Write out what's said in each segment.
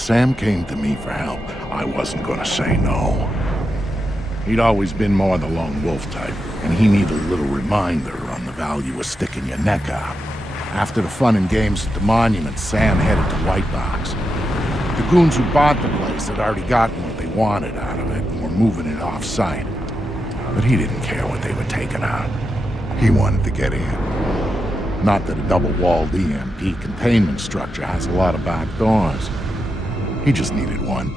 Sam came to me for help, I wasn't gonna say no. He'd always been more the lone wolf type, and he needed a little reminder on the value of sticking your neck out. After the fun and games at the monument, Sam headed to White Box. The goons who bought the place had already gotten what they wanted out of it and were moving it off-site. But he didn't care what they were taking out. He wanted to get in. Not that a double-walled EMP containment structure has a lot of back doors. He just needed one.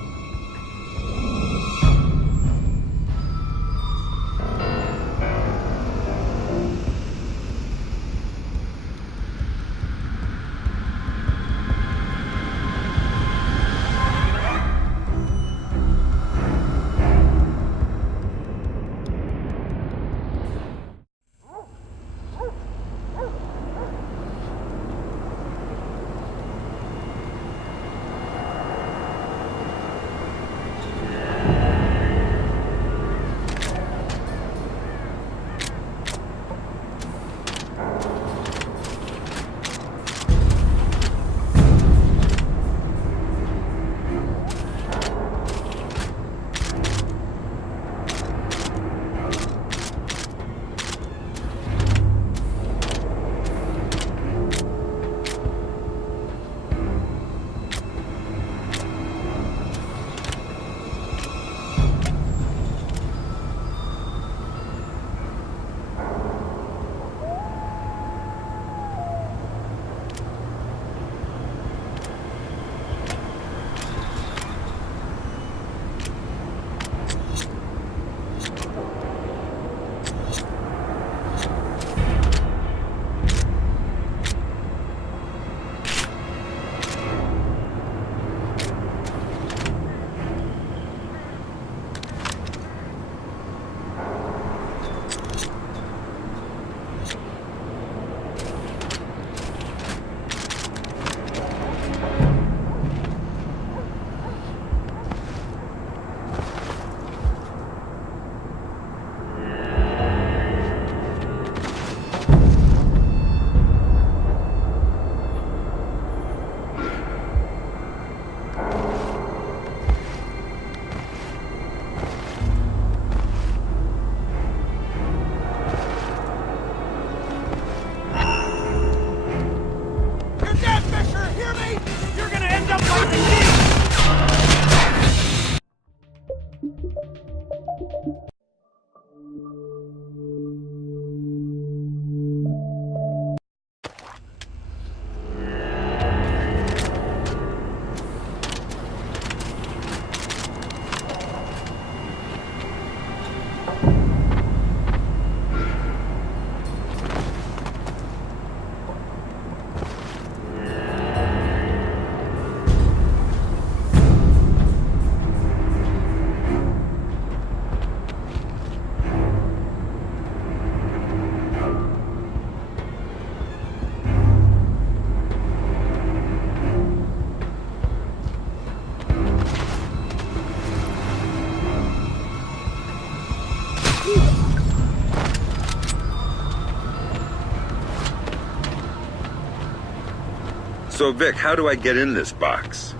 So, Vic, how do I get in this box?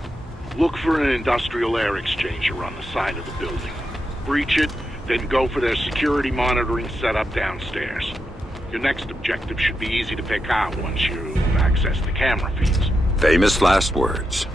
Look for an industrial air exchanger on the side of the building. Breach it, then go for their security monitoring setup downstairs. Your next objective should be easy to pick out once you access the camera feeds. Famous last words.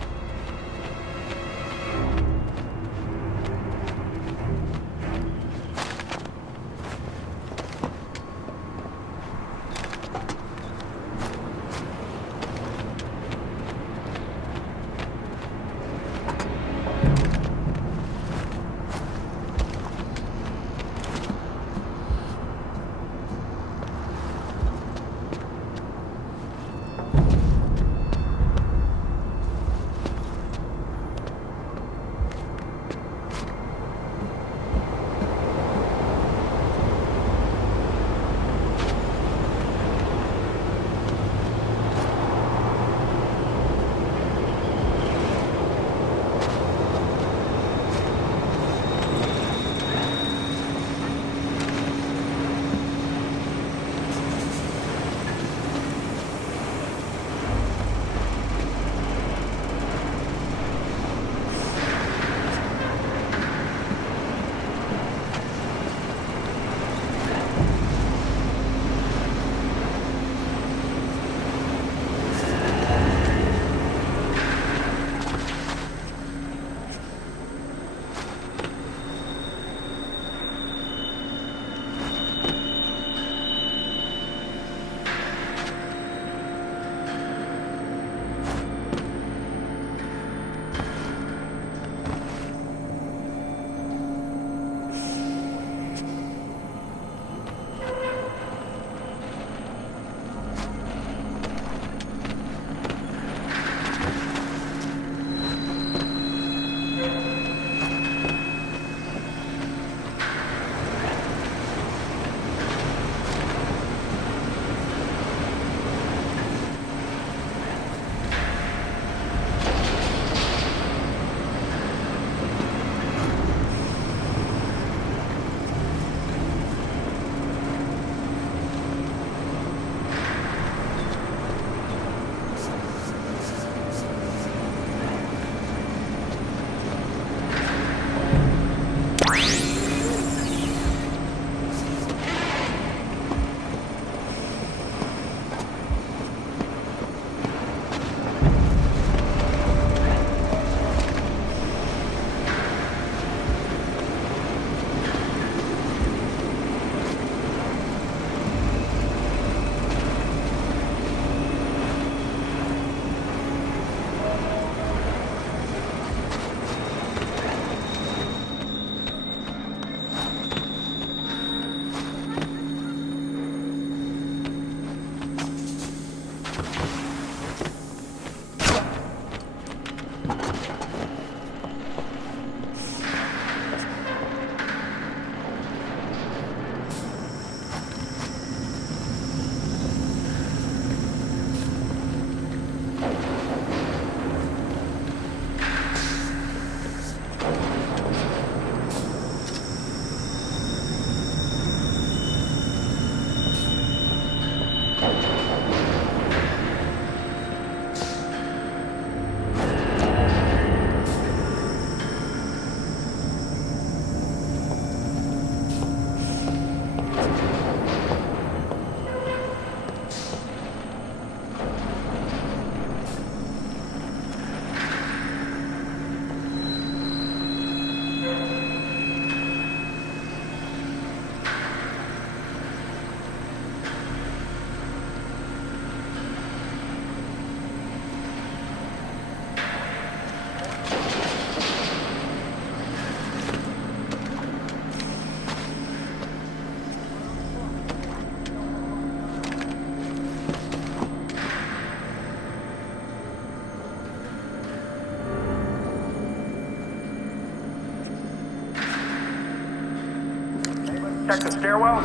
Check the stairwell.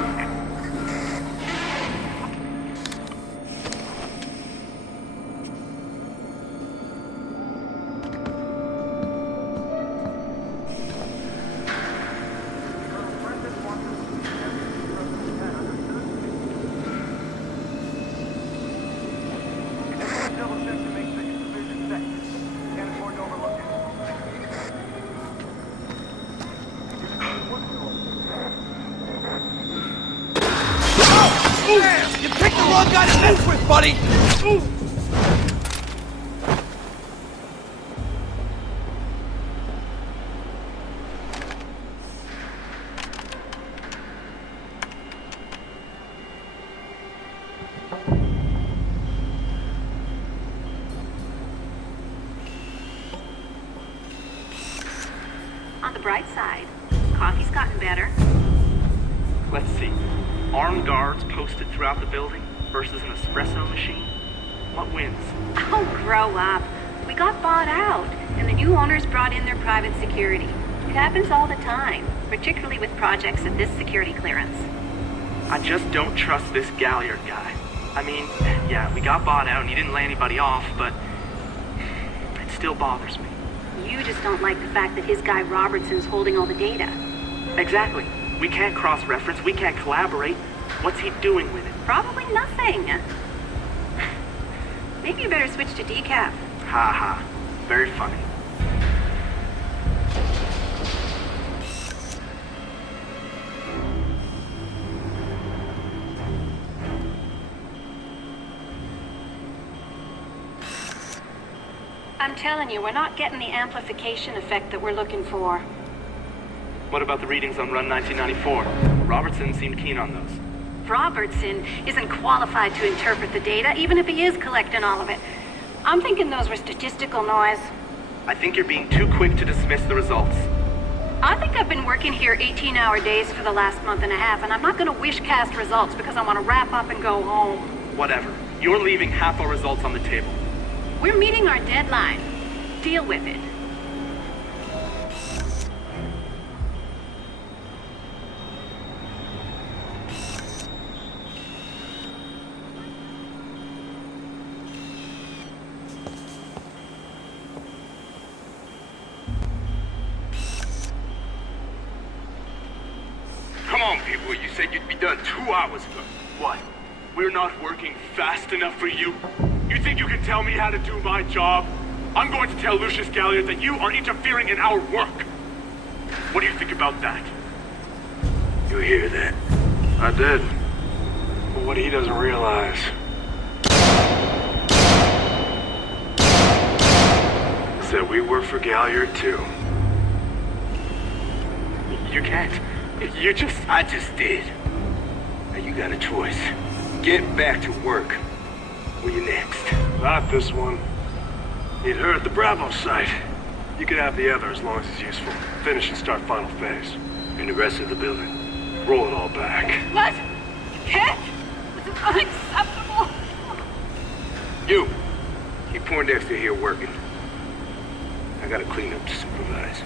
You picked the wrong guy to mess with, buddy! On the bright side, coffee's gotten better. Let's see. Armed guards posted throughout the building versus an espresso machine. What wins? Oh, grow up. We got bought out, and the new owners brought in their private security. It happens all the time, particularly with projects of this security clearance. I just don't trust this Galliard guy. I mean, yeah, we got bought out and he didn't lay anybody off, but it still bothers me. You just don't like the fact that his guy Robertson's holding all the data. Exactly. We can't cross-reference, we can't collaborate. What's he doing with it? Probably nothing. Maybe you better switch to decaf. Ha ha. Very funny. I'm telling you, we're not getting the amplification effect that we're looking for. What about the readings on Run 1994? Robertson seemed keen on those. Robertson isn't qualified to interpret the data, even if he is collecting all of it. I'm thinking those were statistical noise. I think you're being too quick to dismiss the results. I think I've been working here 18-hour days for the last month and a half, and I'm not going to wish-cast results because I want to wrap up and go home. Whatever. You're leaving half our results on the table. We're meeting our deadline. Deal with it. Come on, people. You said you'd be done 2 hours ago. What? We're not working fast enough for you? You think you can tell me how to do my job? I'm going to tell Lucius Galliard that you are interfering in our work. What do you think about that? You hear that? I did. But what he doesn't realize is that we work for Galliard too. You can't. I just did. Now you got a choice. Get back to work. Or you next. Not this one. Need her at the Bravo site. You can have the other as long as it's useful. Finish and start final phase. And the rest of the building. Roll it all back. What? You can't? This is unacceptable. You! Keep Poindexter here working. I gotta clean up to supervise.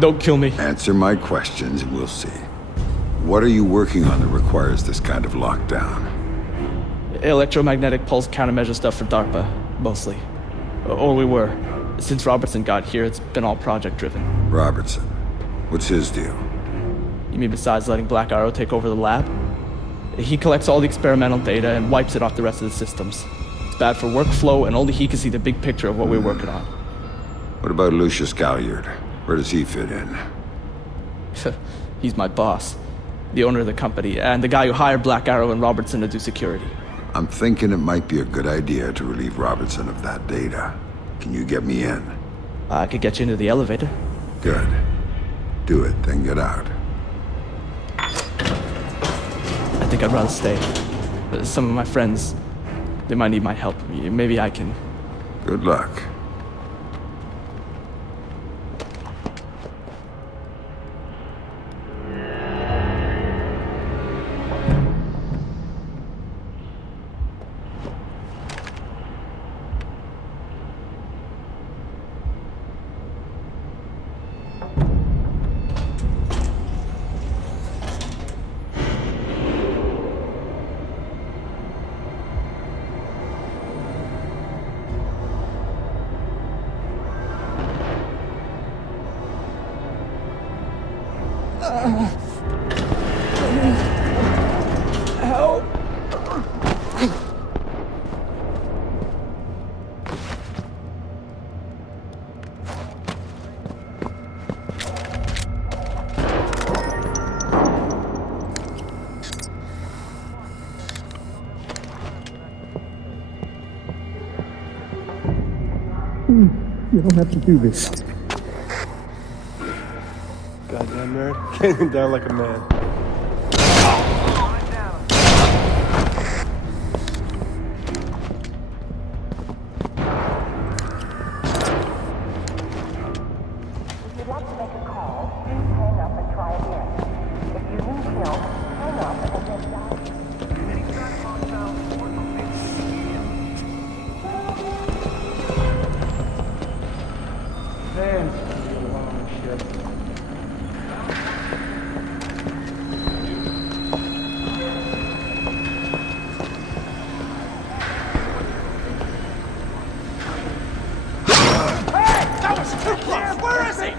Don't kill me. Answer my questions and we'll see. What are you working on that requires this kind of lockdown? Electromagnetic pulse countermeasure stuff for DARPA, mostly. Or we were. Since Robertson got here, it's been all project-driven. Robertson. What's his deal? You mean besides letting Black Arrow take over the lab? He collects all the experimental data and wipes it off the rest of the systems. It's bad for workflow, and only he can see the big picture of what we're working on. What about Lucius Galliard? Where does he fit in? He's my boss, the owner of the company, and the guy who hired Black Arrow and Robertson to do security. I'm thinking it might be a good idea to relieve Robertson of that data. Can you get me in? I could get you into the elevator. Good. Do it, then get out. I think I'd rather stay. Some of my friends, they might need my help. Maybe I can... Good luck. You don't have to do this. Goddamn nerd. Came down like a man. If you'd like to make a call, please hang up and try again. If you need help, hang up and then dial. Where is he?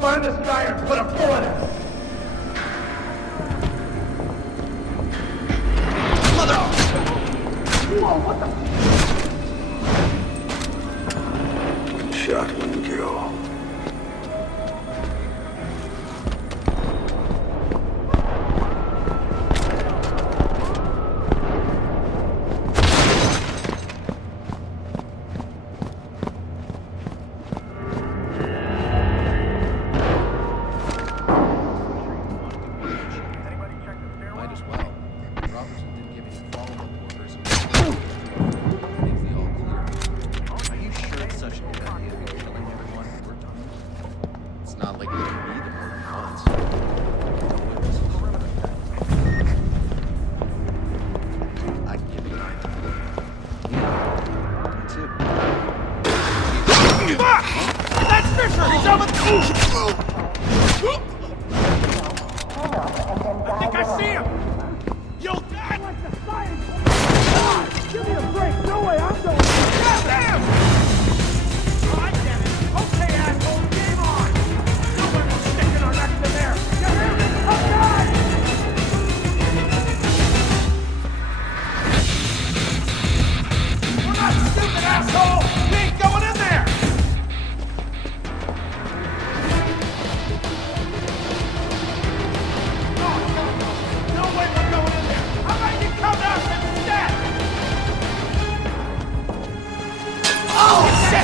Find this guy and put a bullet in him! Mother! Whoa, what the? Shot wouldn't kill.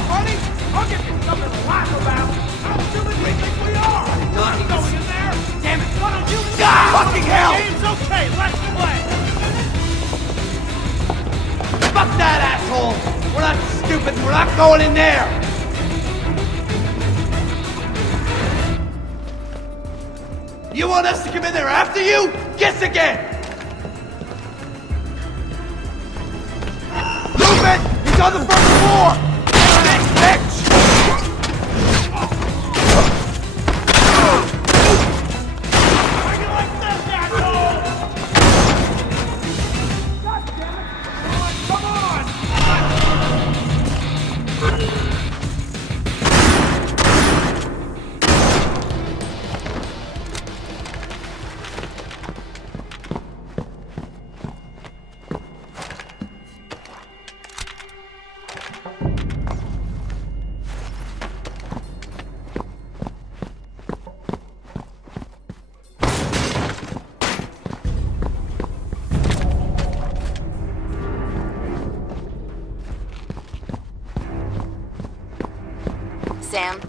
Buddy! I'll get you something to laugh about! How stupid do you think we are? I'm going in there! Damn it, why don't you... God! Fucking hell! The game's okay, let's play! Fuck that asshole! We're not stupid, we're not going in there! You want us to come in there after you? Guess again! Move it! He's on the first floor! Bitch! How you like this, asshole? God damn it! Come on! Sam,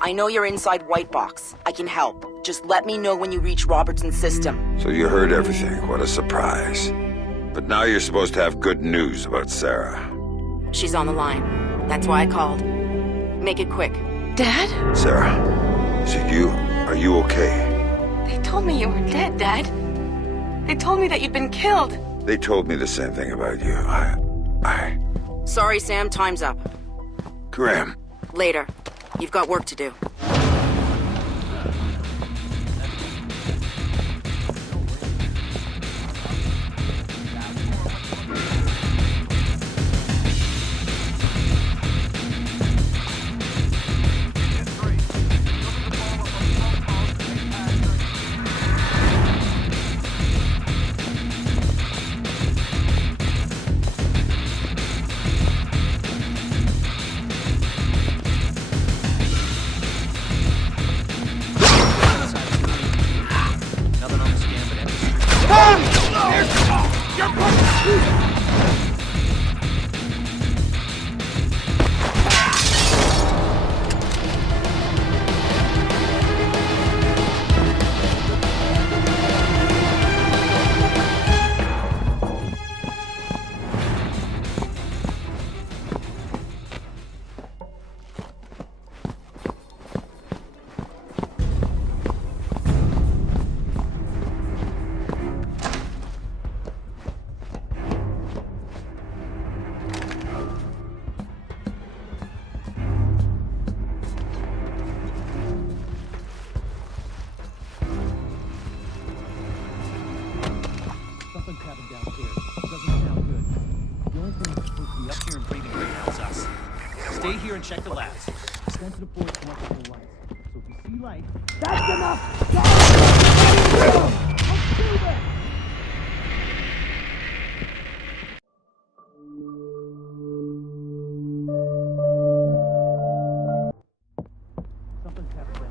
I know you're inside White Box. I can help. Just let me know when you reach Robertson's system. So you heard everything. What a surprise. But now you're supposed to have good news about Sarah. She's on the line. That's why I called. Make it quick. Dad? Sarah, is it you? Are you okay? They told me you were dead, Dad. They told me that you'd been killed. They told me the same thing about you. Sorry, Sam. Time's up. Graham. Later. You've got work to do. Stay here and check the labs. Sensitive force multiple lights. So if you see light... That's enough! Let's do this! Something's happening.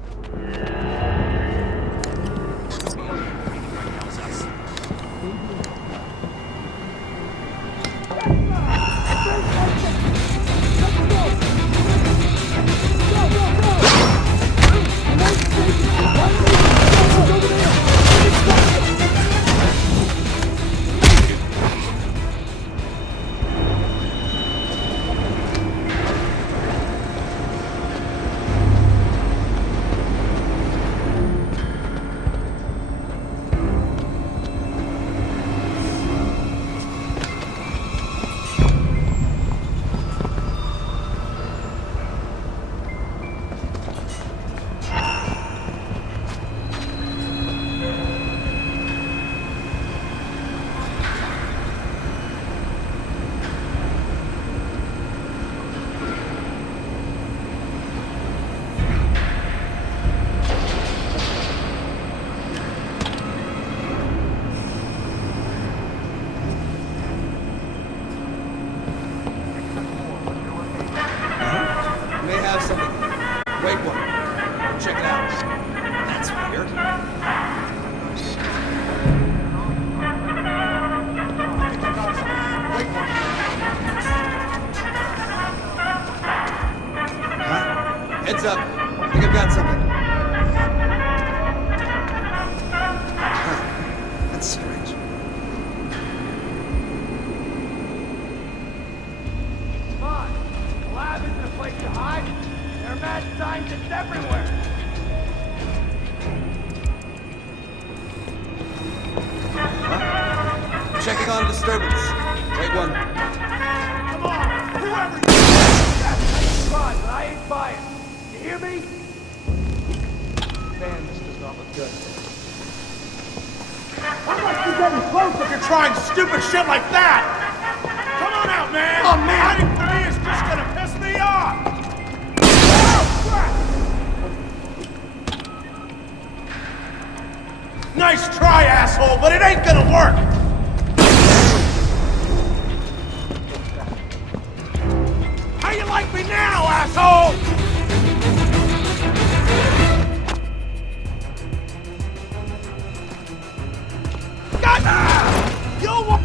Heads up. I think I've got something. Huh. That's strange. Come on. The lab isn't a place to hide. There are mad scientists everywhere. Checking on disturbance. Wait one. Come on, whoever you are. Nice try, but I ain't buying. You hear me? Man, this does not look good. I'm not you getting close if you're trying stupid shit like that. Come on out, man. Oh man, hiding from me is just gonna piss me off. Nice try, asshole, but it ain't gonna work! How you like me now, asshole? God! You'll wa-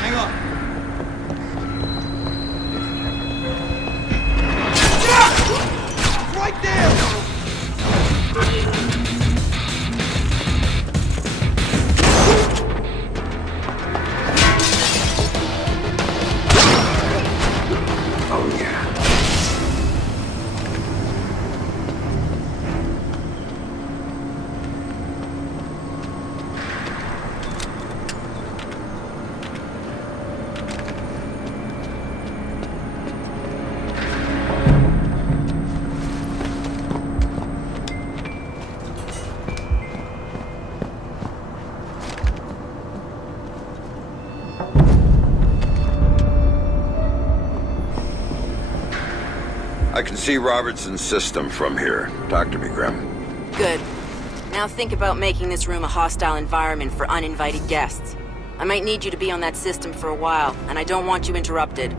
Hang on. Right there! Oh, yeah. I can see Robertson's system from here. Talk to me, Grim. Good. Now think about making this room a hostile environment for uninvited guests. I might need you to be on that system for a while, and I don't want you interrupted.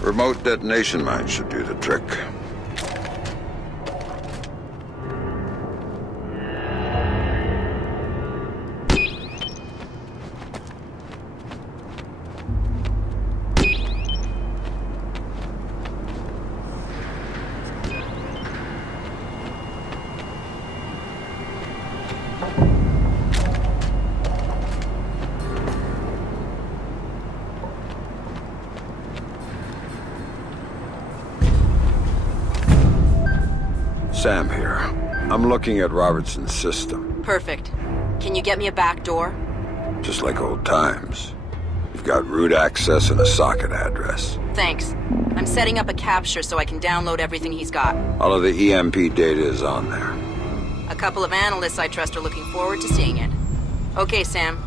Remote detonation mine should do the trick. Sam here. I'm looking at Robertson's system. Perfect. Can you get me a back door? Just like old times. You've got root access and a socket address. Thanks. I'm setting up a capture so I can download everything he's got. All of the EMP data is on there. A couple of analysts I trust are looking forward to seeing it. Okay, Sam.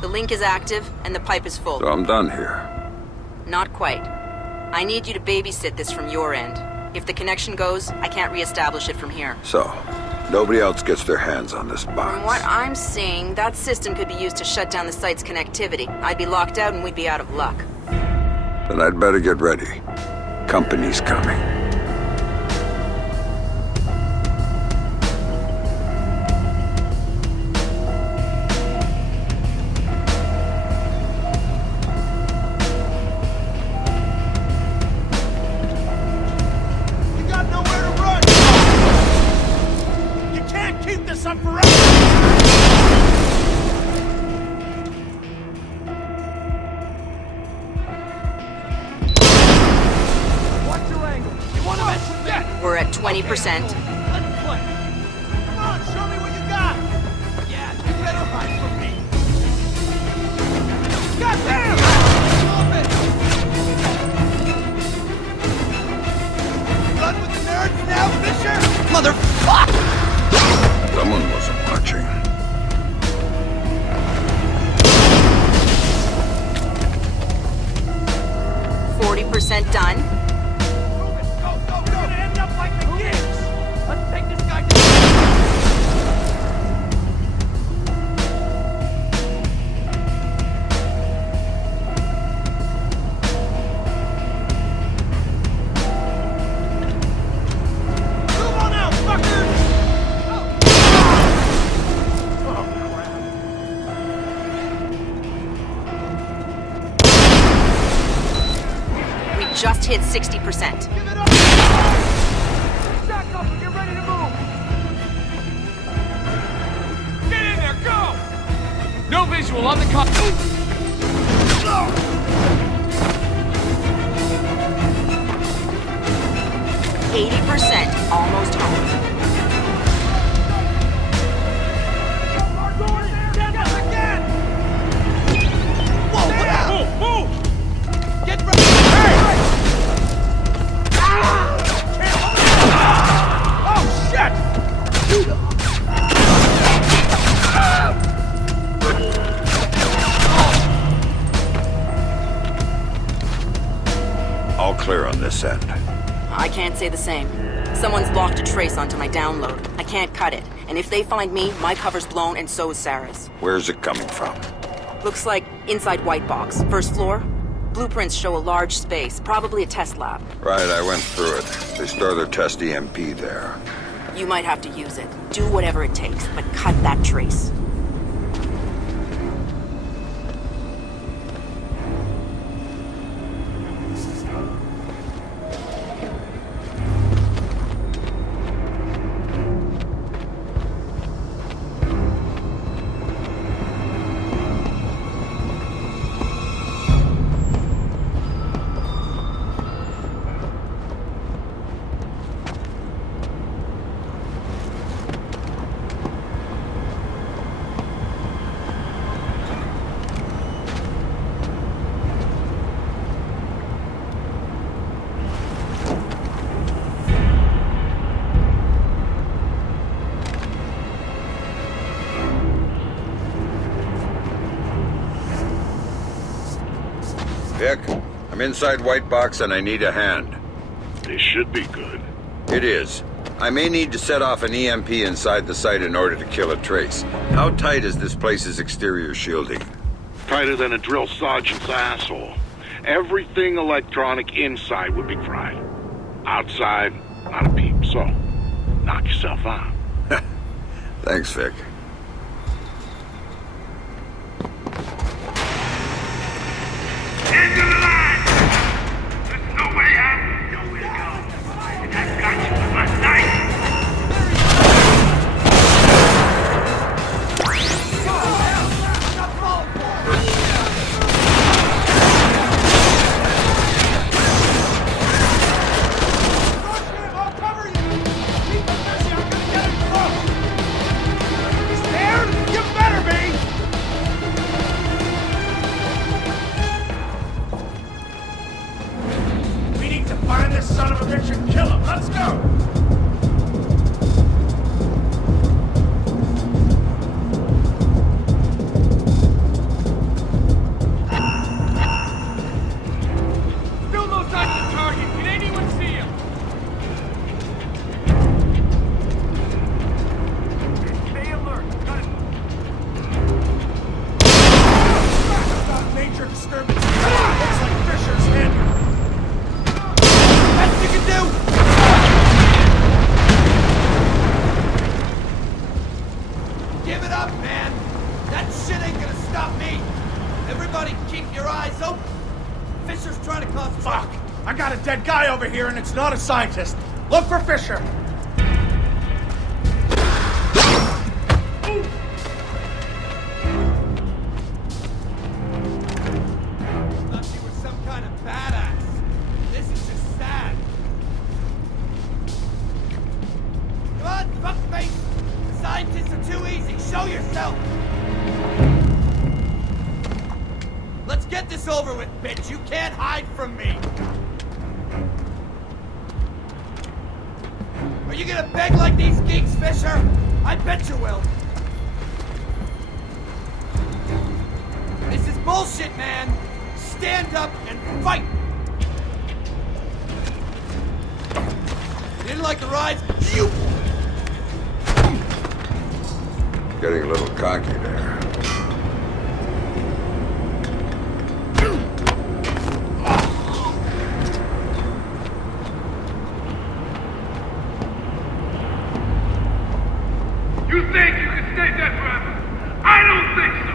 The link is active and the pipe is full. So I'm done here. Not quite. I need you to babysit this from your end. If the connection goes, I can't reestablish it from here. So, nobody else gets their hands on this box. From what I'm seeing, that system could be used to shut down the site's connectivity. I'd be locked out and we'd be out of luck. Then I'd better get ready. Company's coming. Up forever. What's your angle? You want to mess with that? We're at 20%. Okay, let's play. Come on, show me what you got. Yeah, you better hide from me. Goddamn! Run with the nerds now, Fisher? Motherfucker! Someone wasn't watching. %40 done. Go, go, go! We're gonna end up like the Gigs! hit 60%. Give it up! Stack up and get ready to move! Get in there, go! No visual on the car. 80%, almost home. All clear on this end. I can't say the same. Someone's locked a trace onto my download. I can't cut it. And if they find me, my cover's blown and so is Sarah's. Where's it coming from? Looks like inside White Box, first floor. Blueprints show a large space, probably a test lab. Right, I went through it. They store their test EMP there. You might have to use it. Do whatever it takes, but cut that trace. Vic, I'm inside White Box and I need a hand. This should be good. It is. I may need to set off an EMP inside the site in order to kill a trace. How tight is this place's exterior shielding? Tighter than a drill sergeant's asshole. Everything electronic inside would be fried. Outside, not a peep. So, knock yourself out. Thanks, Vic. End of the line! There's no way out, nowhere to go. And I've got you with my knife! I'll cover you! Keep them busy, I'm gonna get him close! Scared? You better be! We need to find this son of a bitch and kill him. Let's go! Still no sign of the target. Can anyone see him? Stay alert. Got it. About nature disturbance. Looks like Fisher's hit. Best you can do! Give it up, man! That shit ain't gonna stop me! Everybody keep your eyes open! Fisher's trying to cause... Fuck! I got a dead guy over here and it's not a scientist! Look for Fisher! Thought you were some kind of badass. This is just sad. Come on, fuckface! Scientists are too easy. Show yourself! Let's get this over with, bitch. You can't hide from me. Are you gonna beg like these geeks, Fisher? I bet you will. This is bullshit, man. Stand up and fight. You didn't like the rides? You... Getting a little cocky there. You think you can stay dead forever? I don't think so!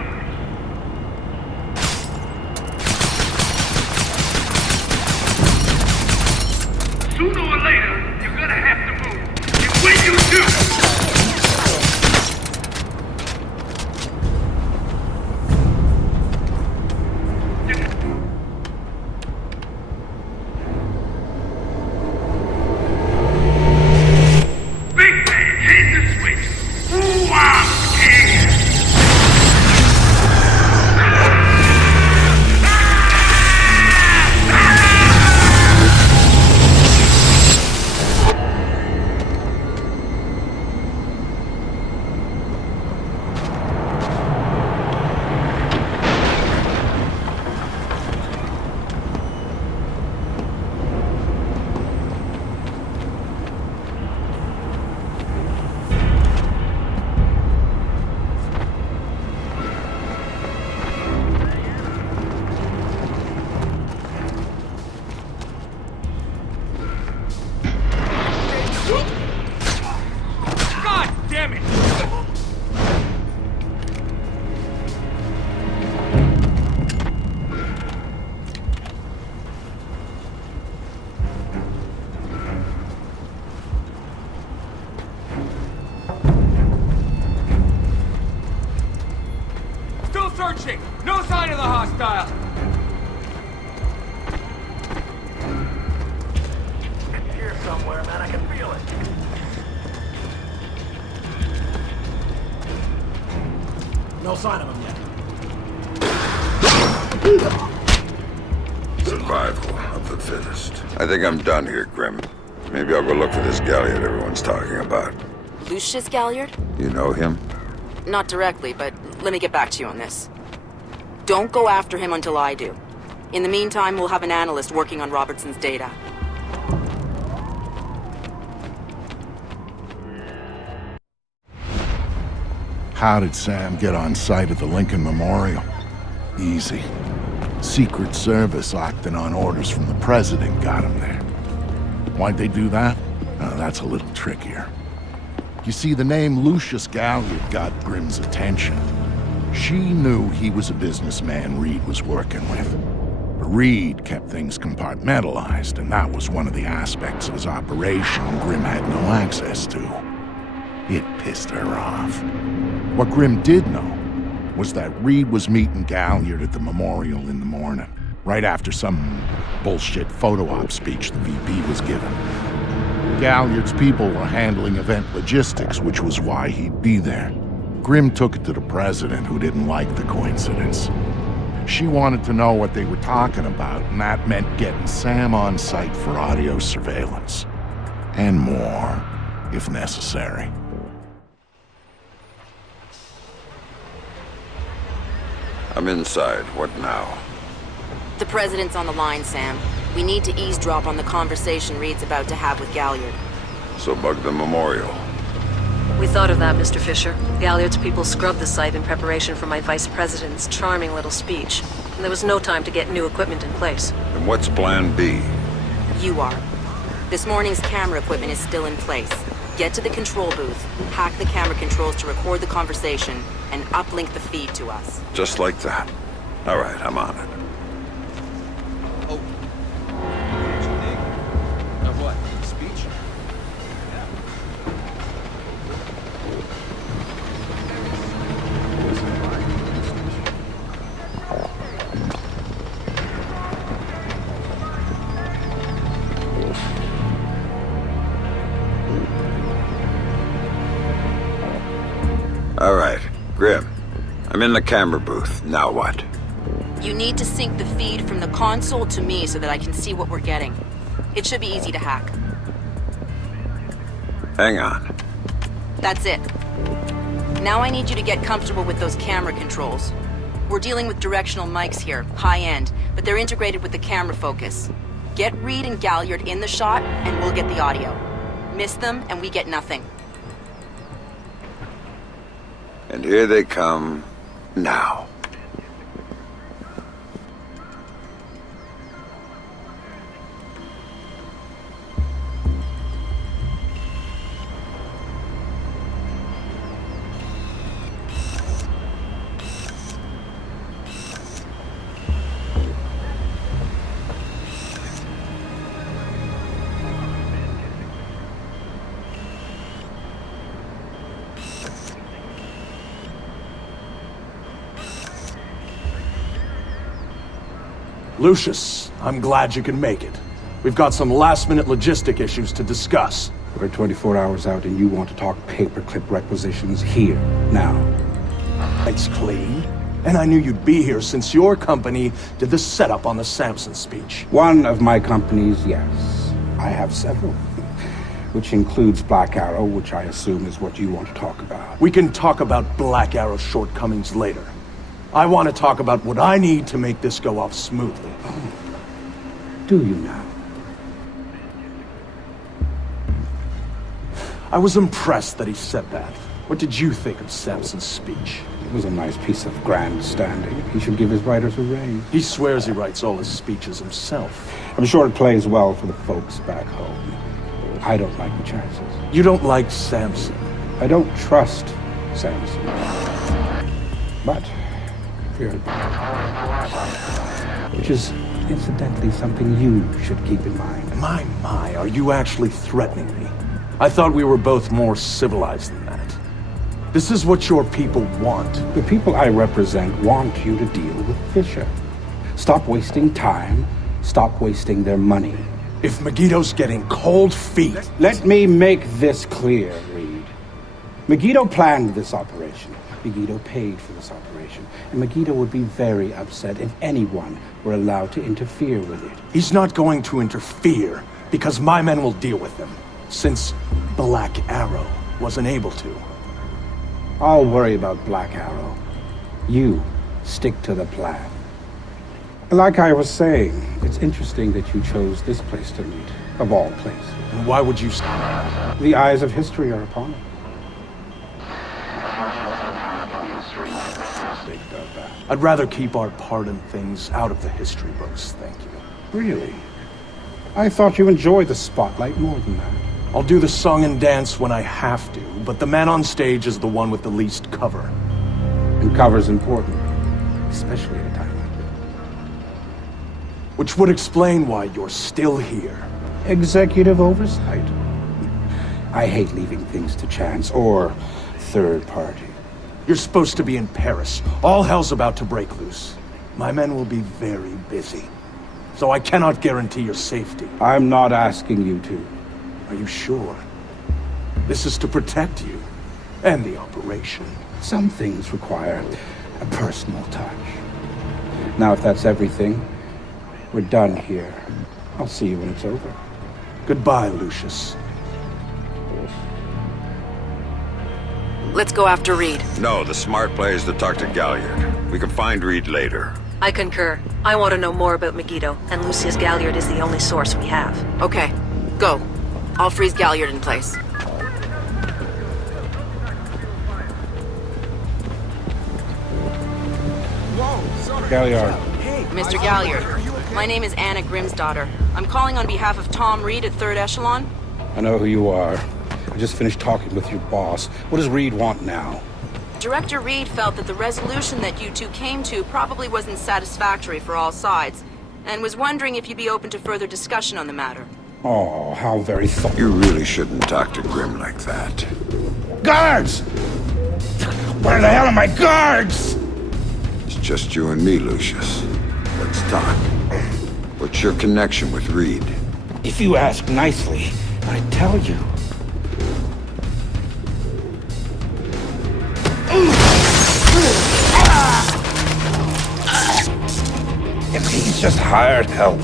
searching! No sign of the hostile! It's here somewhere, man. I can feel it. No sign of him yet. Survival of the fittest. I think I'm done here, Grim. Maybe I'll go look for this Galliard everyone's talking about. Lucius Galliard? You know him? Not directly, but let me get back to you on this. Don't go after him until I do. In the meantime, we'll have an analyst working on Robertson's data. How did Sam get on site at the Lincoln Memorial? Easy. Secret Service acting on orders from the President got him there. Why'd they do that? That's a little trickier. You see, the name Lucius Galliard got Grim's attention. She knew he was a businessman Reed was working with. But Reed kept things compartmentalized, and that was one of the aspects of his operation Grim had no access to. It pissed her off. What Grim did know was that Reed was meeting Galliard at the memorial in the morning, right after some bullshit photo op speech the VP was giving. Galliard's people were handling event logistics, which was why he'd be there. Grim took it to the President, who didn't like the coincidence. She wanted to know what they were talking about, and that meant getting Sam on site for audio surveillance. And more, if necessary. I'm inside. What now? The President's on the line, Sam. We need to eavesdrop on the conversation Reed's about to have with Galliard. So bug the memorial. We thought of that, Mr. Fisher. Galliard's people scrubbed the site in preparation for my Vice President's charming little speech. And there was no time to get new equipment in place. And what's plan B? You are. This morning's camera equipment is still in place. Get to the control booth, hack the camera controls to record the conversation, and uplink the feed to us. Just like that. All right, I'm on it. Oh. What you think? Of what? The speech? All right, Grim. I'm in the camera booth. Now what? You need to sync the feed from the console to me so that I can see what we're getting. It should be easy to hack. Hang on. That's it. Now I need you to get comfortable with those camera controls. We're dealing with directional mics here, high-end, but they're integrated with the camera focus. Get Reed and Galliard in the shot, and we'll get the audio. Miss them, and we get nothing. And here they come now. Lucius, I'm glad you can make it. We've got some last-minute logistic issues to discuss. We're 24 hours out and you want to talk paperclip requisitions here, now. It's clean. And I knew you'd be here since your company did the setup on the Samson speech. One of my companies, yes. I have several. Which includes Black Arrow, which I assume is what you want to talk about. We can talk about Black Arrow's shortcomings later. I want to talk about what I need to make this go off smoothly. Oh. Do you now? I was impressed that he said that. What did you think of Samson's speech? It was a nice piece of grandstanding. He should give his writers a raise. He swears he writes all his speeches himself. I'm sure it plays well for the folks back home. I don't like the chances. You don't like Samson? I don't trust Samson. But fear which is incidentally something you should keep in mind. My, are you actually threatening me? I thought we were both more civilized than that. This is what your people want. The people I represent want you to deal with Fisher. Stop wasting time. Stop wasting their money. If Megiddo's getting cold feet... Let me make this clear, Reed. Megiddo planned this operation. Megiddo paid for this operation. And Megiddo would be very upset if anyone were allowed to interfere with it. He's not going to interfere, because my men will deal with him. Since Black Arrow wasn't able to. I'll worry about Black Arrow. You stick to the plan. Like I was saying, it's interesting that you chose this place to meet, of all places. And why would you... The eyes of history are upon it. I'd rather keep our part in things out of the history books, thank you. Really? I thought you enjoyed the spotlight more than that. I'll do the song and dance when I have to, but the man on stage is the one with the least cover. And cover's important, especially at a time like this. Which would explain why you're still here. Executive oversight. I hate leaving things to chance or third party. You're supposed to be in Paris. All hell's about to break loose. My men will be very busy. So I cannot guarantee your safety. I'm not asking you to. Are you sure? This is to protect you and the operation. Some things require a personal touch. Now, if that's everything, we're done here. I'll see you when it's over. Goodbye, Lucius. Let's go after Reed. No, the smart play is to talk to Galliard. We can find Reed later. I concur. I want to know more about Megiddo, and Lucius Galliard is the only source we have. Okay, go. I'll freeze Galliard in place. Whoa, sorry. Galliard. Hey, Mr. Galliard, my name is Anna Grimsdottir. I'm calling on behalf of Tom Reed at 3rd Echelon. I know who you are. I just finished talking with your boss. What does Reed want now? Director Reed felt that the resolution that you two came to probably wasn't satisfactory for all sides, and was wondering if you'd be open to further discussion on the matter. Oh, how very thoughtful. You really shouldn't talk to Grim like that. Guards! Where the hell are my guards? It's just you and me, Lucius. Let's talk. What's your connection with Reed? If you ask nicely, I'd tell you. If he's just hired help.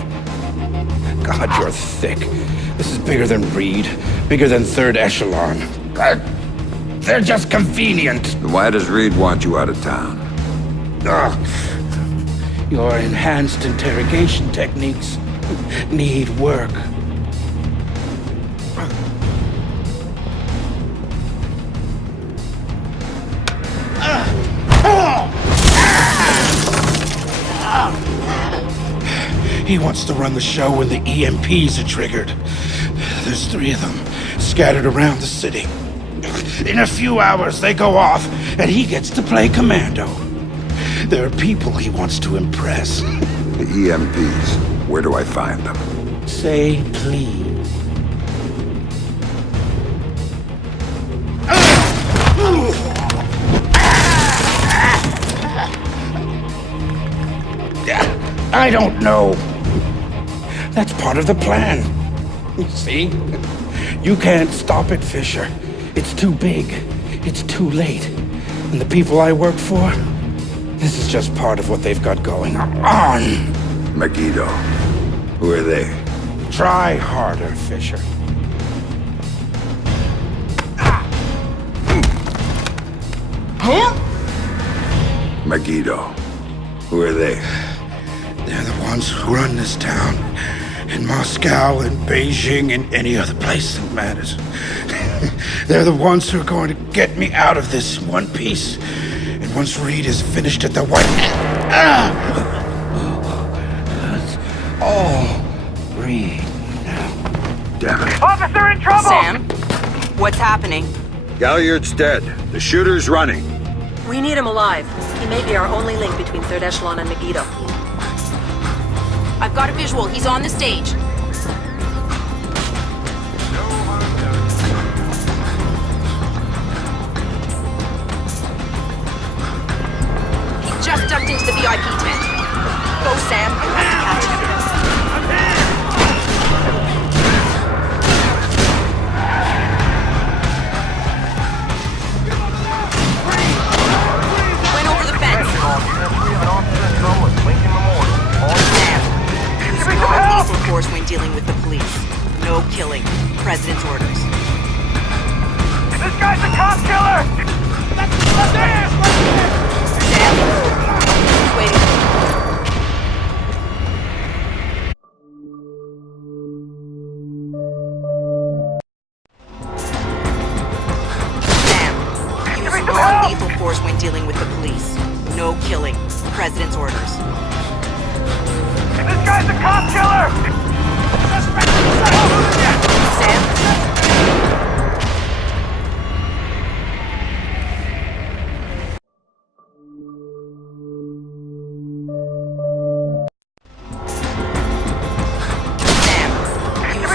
God, you're thick. This is bigger than Reed, bigger than 3rd Echelon. They're just convenient. Then why does Reed want you out of town? Your enhanced interrogation techniques need work. He wants to run the show when the EMPs are triggered. There's 3 of them scattered around the city. In a few hours, they go off, and he gets to play commando. There are people he wants to impress. The EMPs. Where do I find them? Say please. I don't know. That's part of the plan. You see? You can't stop it, Fisher. It's too big. It's too late. And the people I work for, this is just part of what they've got going on. Megiddo. Who are they? Try harder, Fisher. Megiddo. Who are they? They're the ones who run this town. In Moscow and Beijing and any other place that matters. They're the ones who are going to get me out of this in one piece. And once Reed is finished at the White... That's all Reed now. Damn it. Officer in trouble! Sam, what's happening? Galliard's dead. The shooter's running. We need him alive. He may be our only link between 3rd Echelon and Megiddo. I've got a visual. He's on the stage. just ducked into the VIP tent. Go, Sam. I'm going to catch him. Went over the fence. Sam, use non-lethal force when dealing with the police. No killing. President's orders. This guy's a cop killer! Sam! Sam, he's waiting. Sam, use non-lethal force when dealing with the police. No killing. President's orders. This guy's a cop killer! Sam?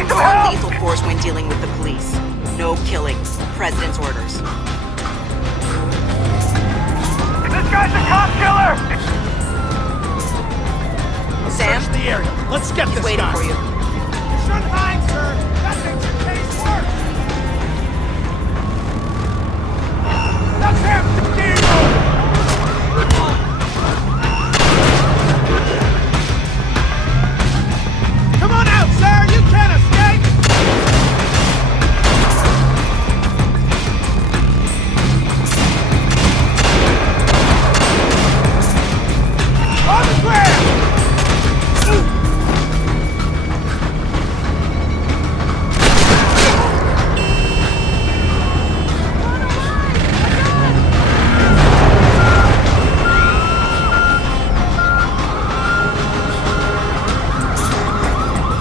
Non-lethal force when dealing with the police. No killing. President's orders. This guy's a cop killer! Sam? Search the area. Let's get He's this waiting guy. for you. You shouldn't hide, sir. That makes your case worse. That's him! Come on out, sir! You can't escape! On the ground!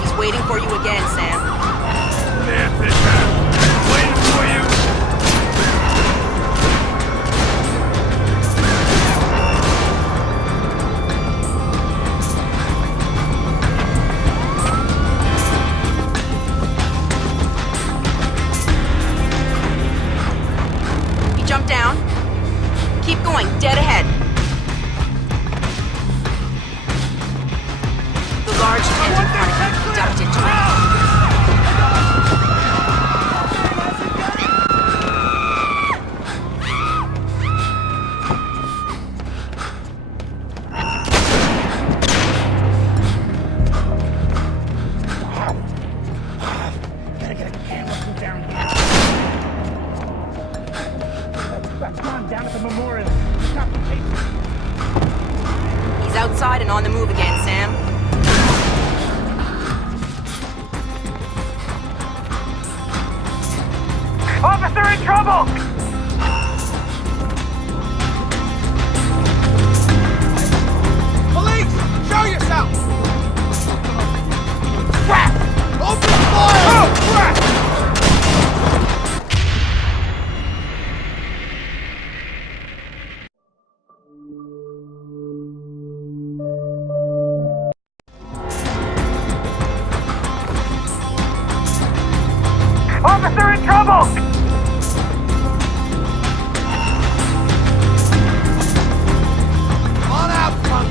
He's waiting for you again, Sam. There, Fisher. Waiting for you. You jump down. Keep going, dead ahead. The large tent in front of you. Ducked into it. Gotta get a camera crew down here. Let's run down at the memorial. Stop the paper. He's outside and on the move again, Sam. Officer in trouble! Police! Show yourself! Crap! Open fire! Oh, crap! Officer in trouble! Come on out, punk.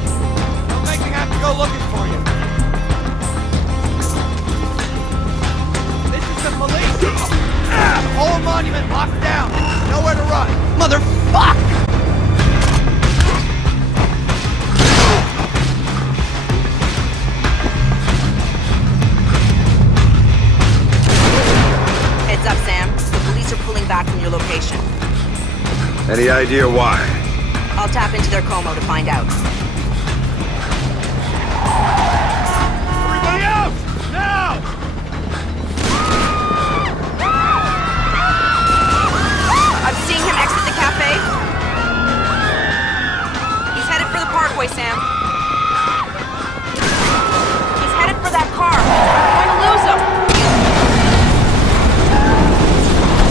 Don't make me have to go looking for you. This is the police. The whole monument locked down. Nowhere to run. Motherfuck! Heads up, Sam. The police are pulling back from your location. Any idea why? I'll tap into their Como to find out. Everybody out! Now! I'm seeing him exit the cafe. He's headed for the parkway, Sam. He's headed for that car. I'm going to lose him.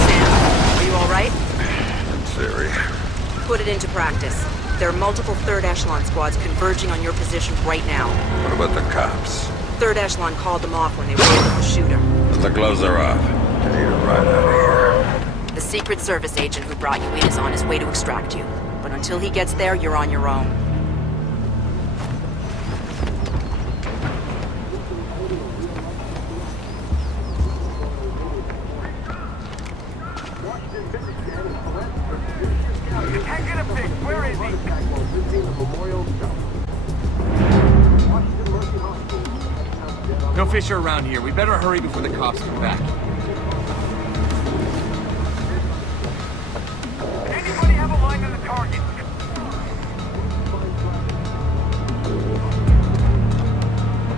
Sam, are you all right? Theory. Put it into practice. There are multiple third echelon squads converging on your position right now. What about the cops? Third echelon called them off when they were able to shoot him. The gloves are off. I need a ride out of here. The Secret Service agent who brought you in is on his way to extract you. But until he gets there, you're on your own. Where is he? No Fisher around here. We better hurry before the cops come back. Anybody have a line on the target?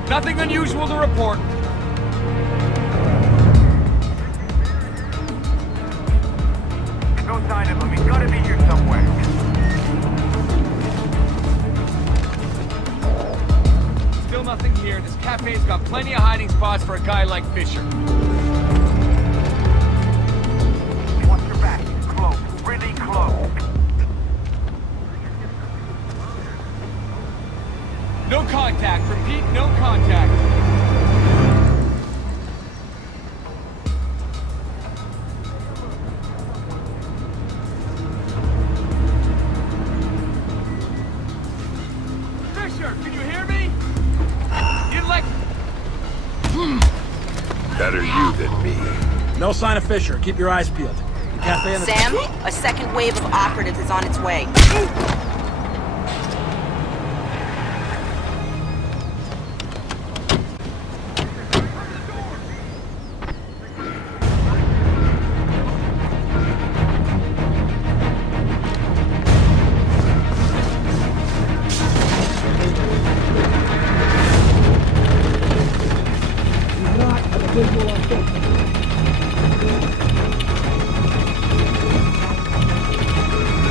Nothing unusual to report. No sign of him. He's gotta be here somewhere. Still nothing here. This cafe's got plenty of hiding spots for a guy like Fisher. Watch your back. Close. Really close. No contact. Repeat, no contact. Fisher, can you hear me? You'd like... Better you than me. No sign of Fisher. Keep your eyes peeled. The cafe and the... Sam, a second wave of operatives is on its way.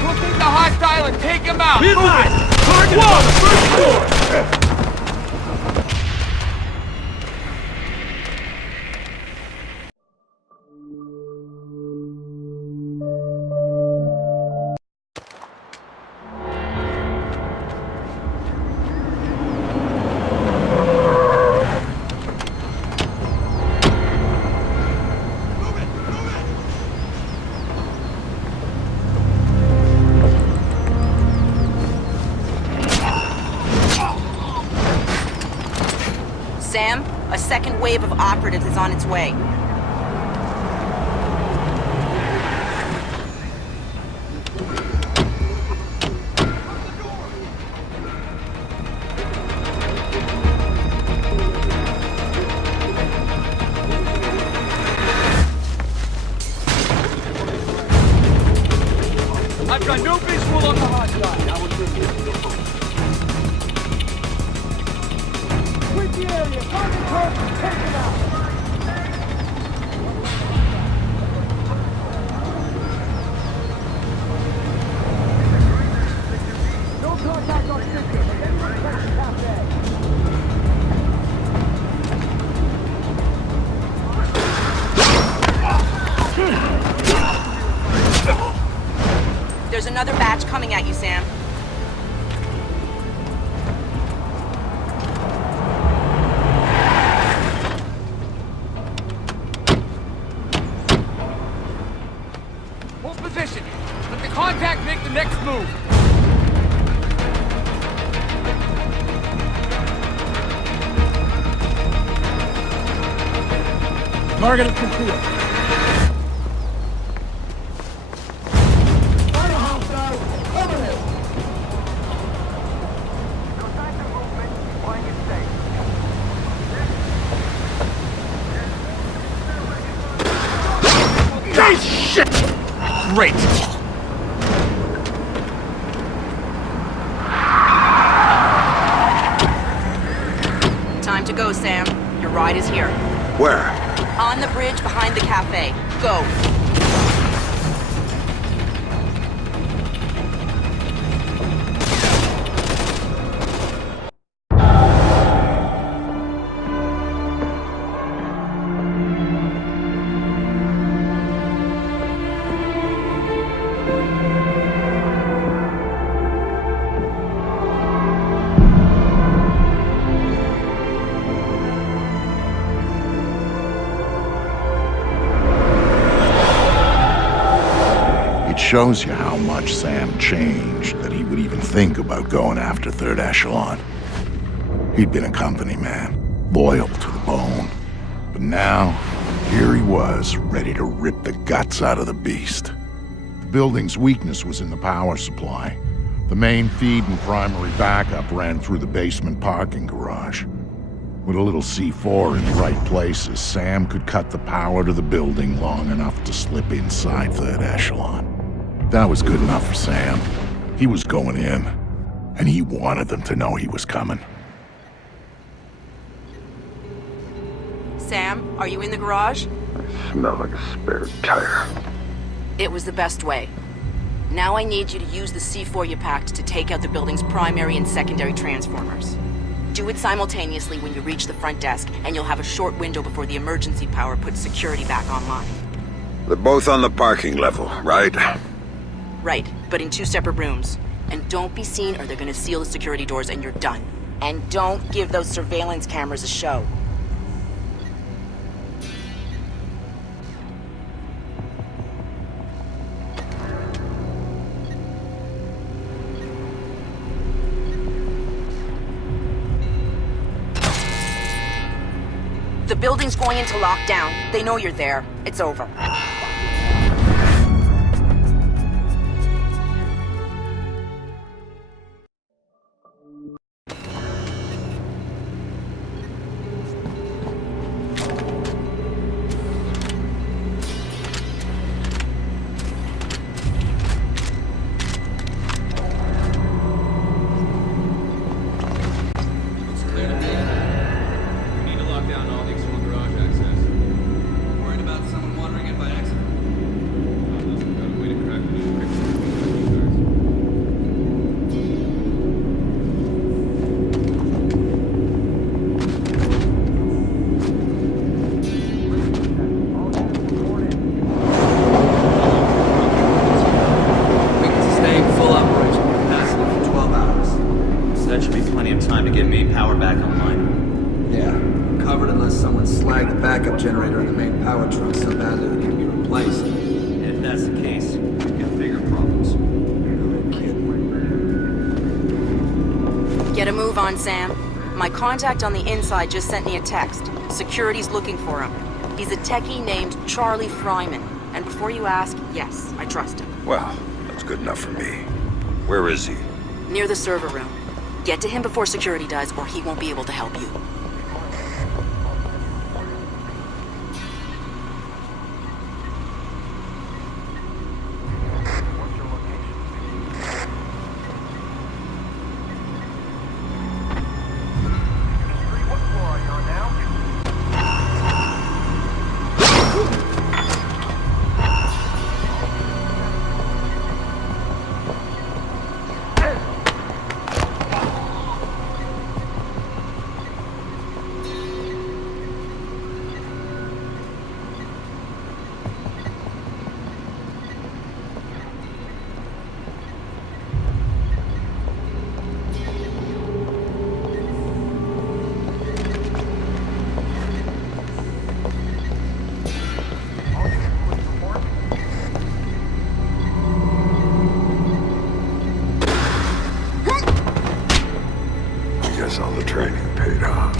Locate the hostile and take him out! Be advised! Target is on the first floor! Sam, a second wave of operatives is on its way. I've got no visual on the hostile. Quit the area. Target close. Take him out. No contact on Fisher. Everyone catch the cafe. There's another batch coming at you, Sam. Hold position. Let the contact make the next move. Target is concealed. Great. Time to go, Sam. Your ride is here. Where? On the bridge behind the cafe. Go. Shows you how much Sam changed that he would even think about going after Third Echelon. He'd been a company man, loyal to the bone. But now, here he was, ready to rip the guts out of the beast. building's weakness was in the power supply. The main feed and primary backup ran through the basement parking garage. With a little C4 in the right places, Sam could cut the power to the building long enough to slip inside third echelon. That was good enough for Sam. He was going in, and he wanted them to know he was coming. Sam, are you in the garage? I smell like a spare tire. It was the best way. Now I need you to use the C4 you packed to take out the building's primary and secondary transformers. Do it simultaneously when you reach the front desk, and you'll have a short window before the emergency power puts security back online. They're both on the parking level, right? Right, but in 2 separate rooms. And don't be seen or they're gonna seal the security doors and you're done. And don't give those surveillance cameras a show. The building's going into lockdown. They know you're there. It's over. Generator in the main power trunk so badly they need to be replaced. If that's the case, we've got bigger problems. No kidding. Get a move on, Sam. My contact on the inside just sent me a text. Security's looking for him. He's a techie named Charlie Fryman. And before you ask, yes, I trust him. Well, that's good enough for me. Where is he? Near the server room. Get to him before security does, or he won't be able to help you. All the training paid off.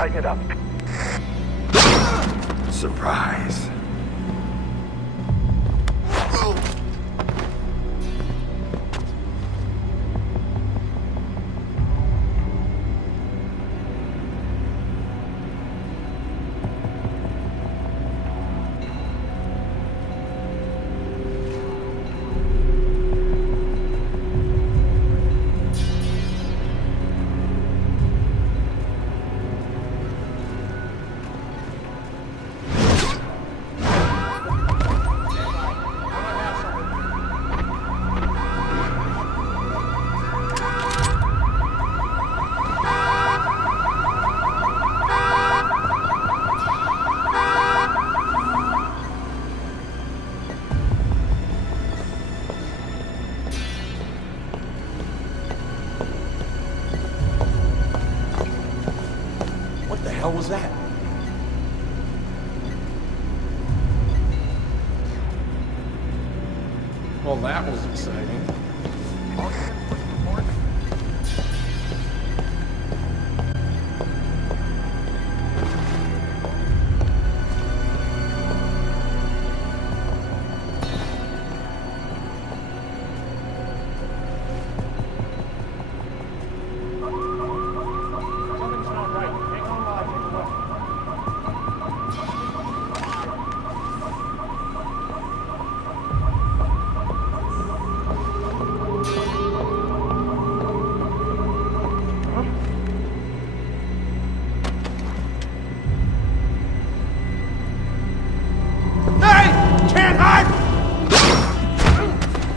Tighten it up. Surprise. What the hell was that? Well, that was exciting.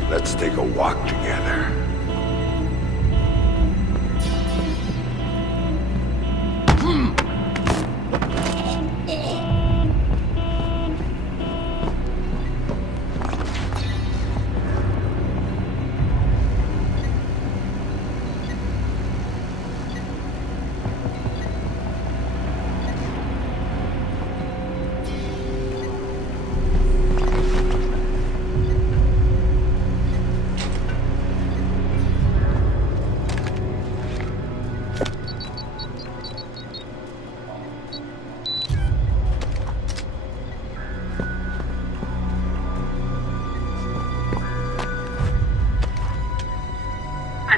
Let's take a walk together.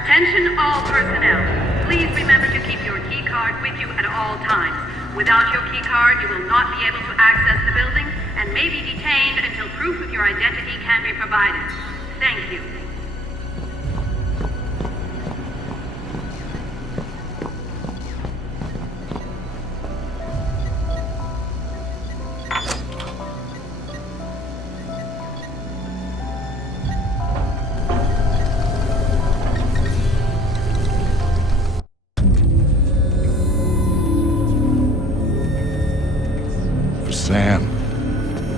Attention all personnel. Please remember to keep your key card with you at all times. Without your key card, you will not be able to access the building and may be detained until proof of your identity can be provided. Thank you. Sam,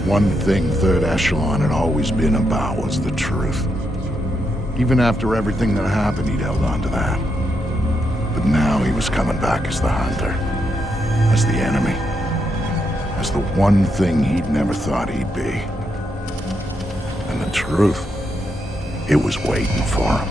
one thing Third Echelon had always been about was the truth. Even after everything that happened, he'd held on to that. But now he was coming back as the hunter, as the enemy, as the one thing he'd never thought he'd be. And the truth, it was waiting for him.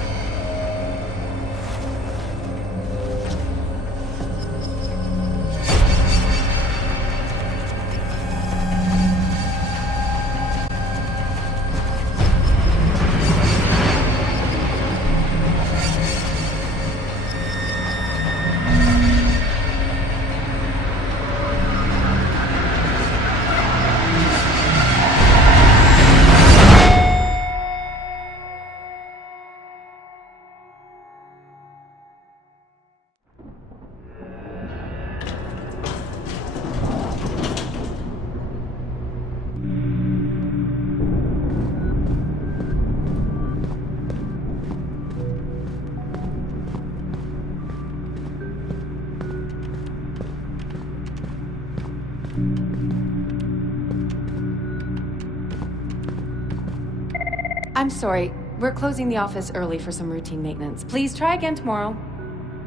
I'm sorry. We're closing the office early for some routine maintenance. Please try again tomorrow.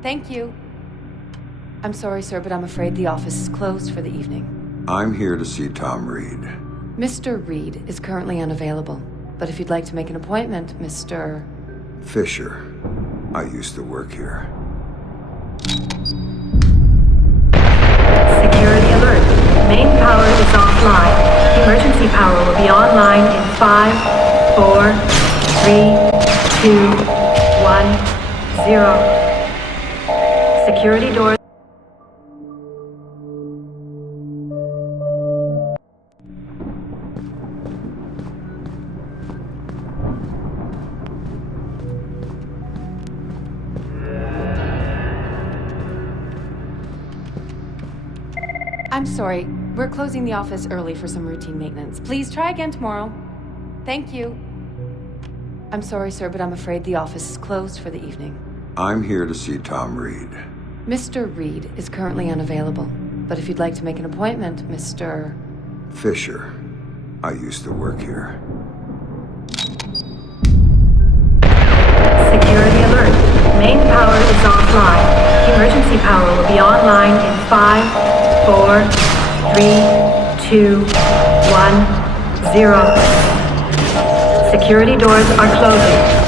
Thank you. I'm sorry, sir, but I'm afraid the office is closed for the evening. I'm here to see Tom Reed. Mr. Reed is currently unavailable, but if you'd like to make an appointment, Mr. Fisher. I used to work here. 5, 4, 3, 2, 1, 0. Security doors. I'm sorry. We're closing the office early for some routine maintenance. Please try again tomorrow. Thank you. I'm sorry, sir, but I'm afraid the office is closed for the evening. I'm here to see Tom Reed. Mr. Reed is currently unavailable, but if you'd like to make an appointment, Mr. Fisher. I used to work here. Security alert. Main power is offline. Emergency power will be online in 5, 4, 3, 2, 1, 0. Security doors are closing.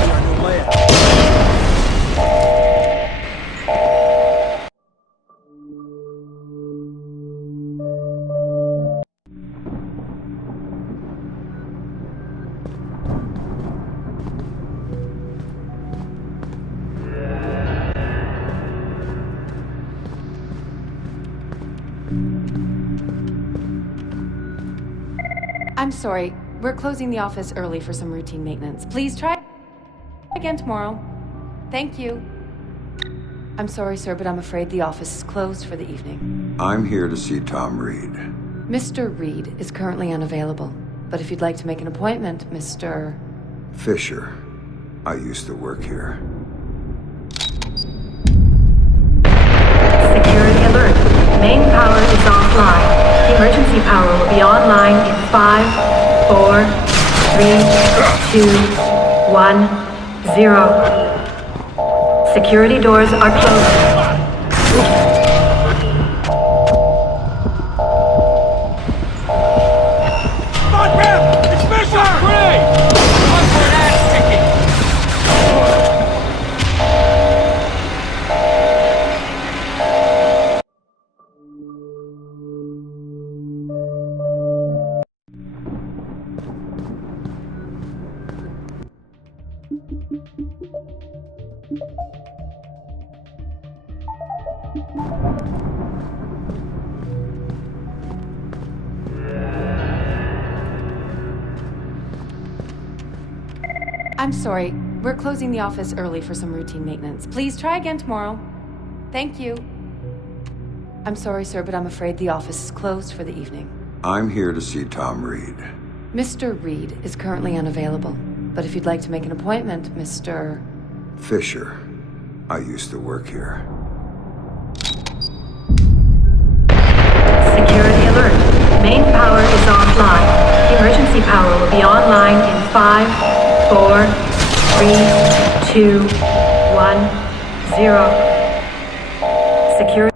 I'm sorry. We're closing the office early for some routine maintenance. Please try again tomorrow. Thank you. I'm sorry, sir, but I'm afraid the office is closed for the evening. I'm here to see Tom Reed. Mr. Reed is currently unavailable, but if you'd like to make an appointment, Mr. Fisher. I used to work here. Security alert. Main power is offline. Emergency power will be online in 5, 4, 3, 2, 1, 0. Security doors are closing. It's Fisher! Great! One for an ass kicking! I'm sorry. We're closing the office early for some routine maintenance. Please try again tomorrow. Thank you. I'm sorry, sir, but I'm afraid the office is closed for the evening. I'm here to see Tom Reed. Mr. Reed is currently unavailable, but if you'd like to make an appointment, Mr. Fisher. I used to work here. Security alert. Main power is offline. Emergency power will be online in 5, 4, 3, 2, 1, 0. Security.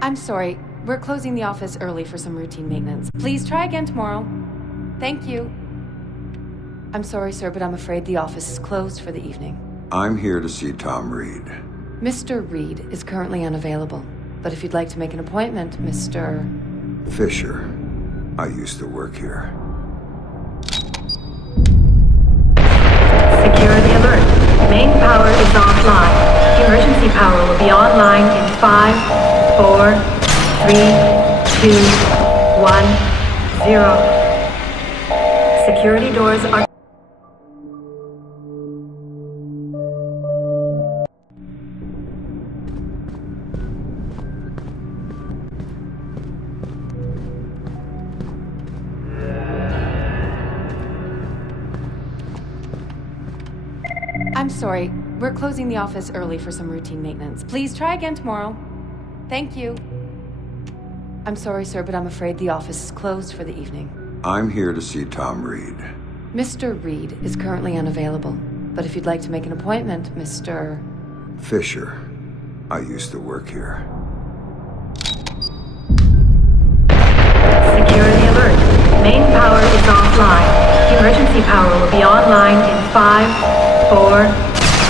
I'm sorry. We're closing the office early for some routine maintenance. Please try again tomorrow. Thank you. I'm sorry, sir, but I'm afraid the office is closed for the evening. I'm here to see Tom Reed. Mr. Reed is currently unavailable, but if you'd like to make an appointment, Mr. Fisher. I used to work here. Security alert. Main power is offline. Emergency power will be online in 5, 4, 3, 2, 1, 0. Security doors are... I'm sorry, we're closing the office early for some routine maintenance. Please try again tomorrow. Thank you. I'm sorry, sir, but I'm afraid the office is closed for the evening. I'm here to see Tom Reed. Mr. Reed is currently unavailable, but if you'd like to make an appointment, Mr. Fisher. I used to work here. Security alert. Main power is offline. Emergency power will be online in 5, 4,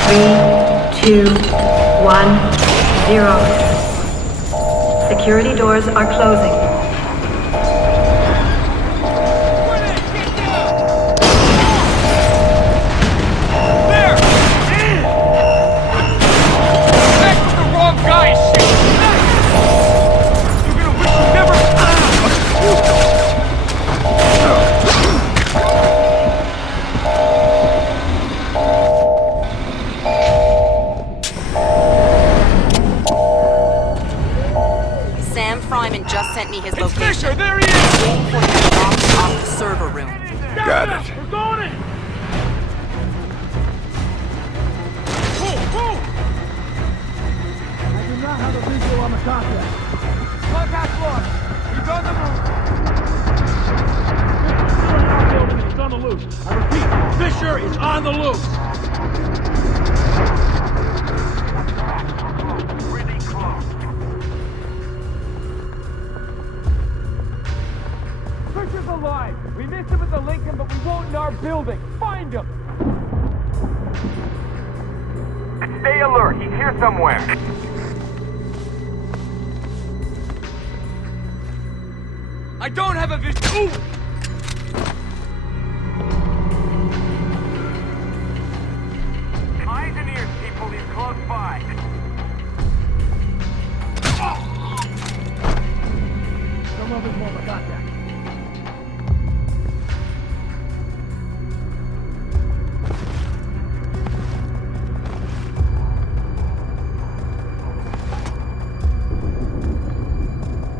3, 2, 1, 0. Security doors are closing. Sent me his location. Fisher, there he is! Waiting for him to drop off the server room. Got it. We're going in! Move! I do not have a visual on the contact. Contact lost. He's on the move. He's on the loose. I repeat, Fisher is on the loose. Fisher's alive. We missed him at the Lincoln, but we won't in our building. Find him. Stay alert. He's here somewhere. I don't have a vision. Ooh! Eyes and ears, people. He's close by. Some of his moment contact.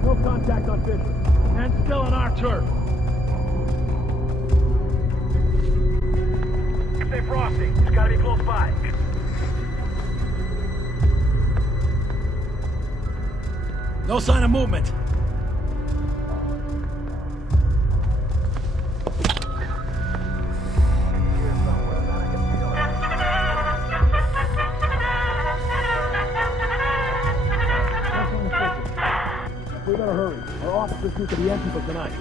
No contact on Fisher. And still on our turf. Stay frosty. He's gotta be close by. No sign of movement. We better hurry. Our officers need to be empty for tonight.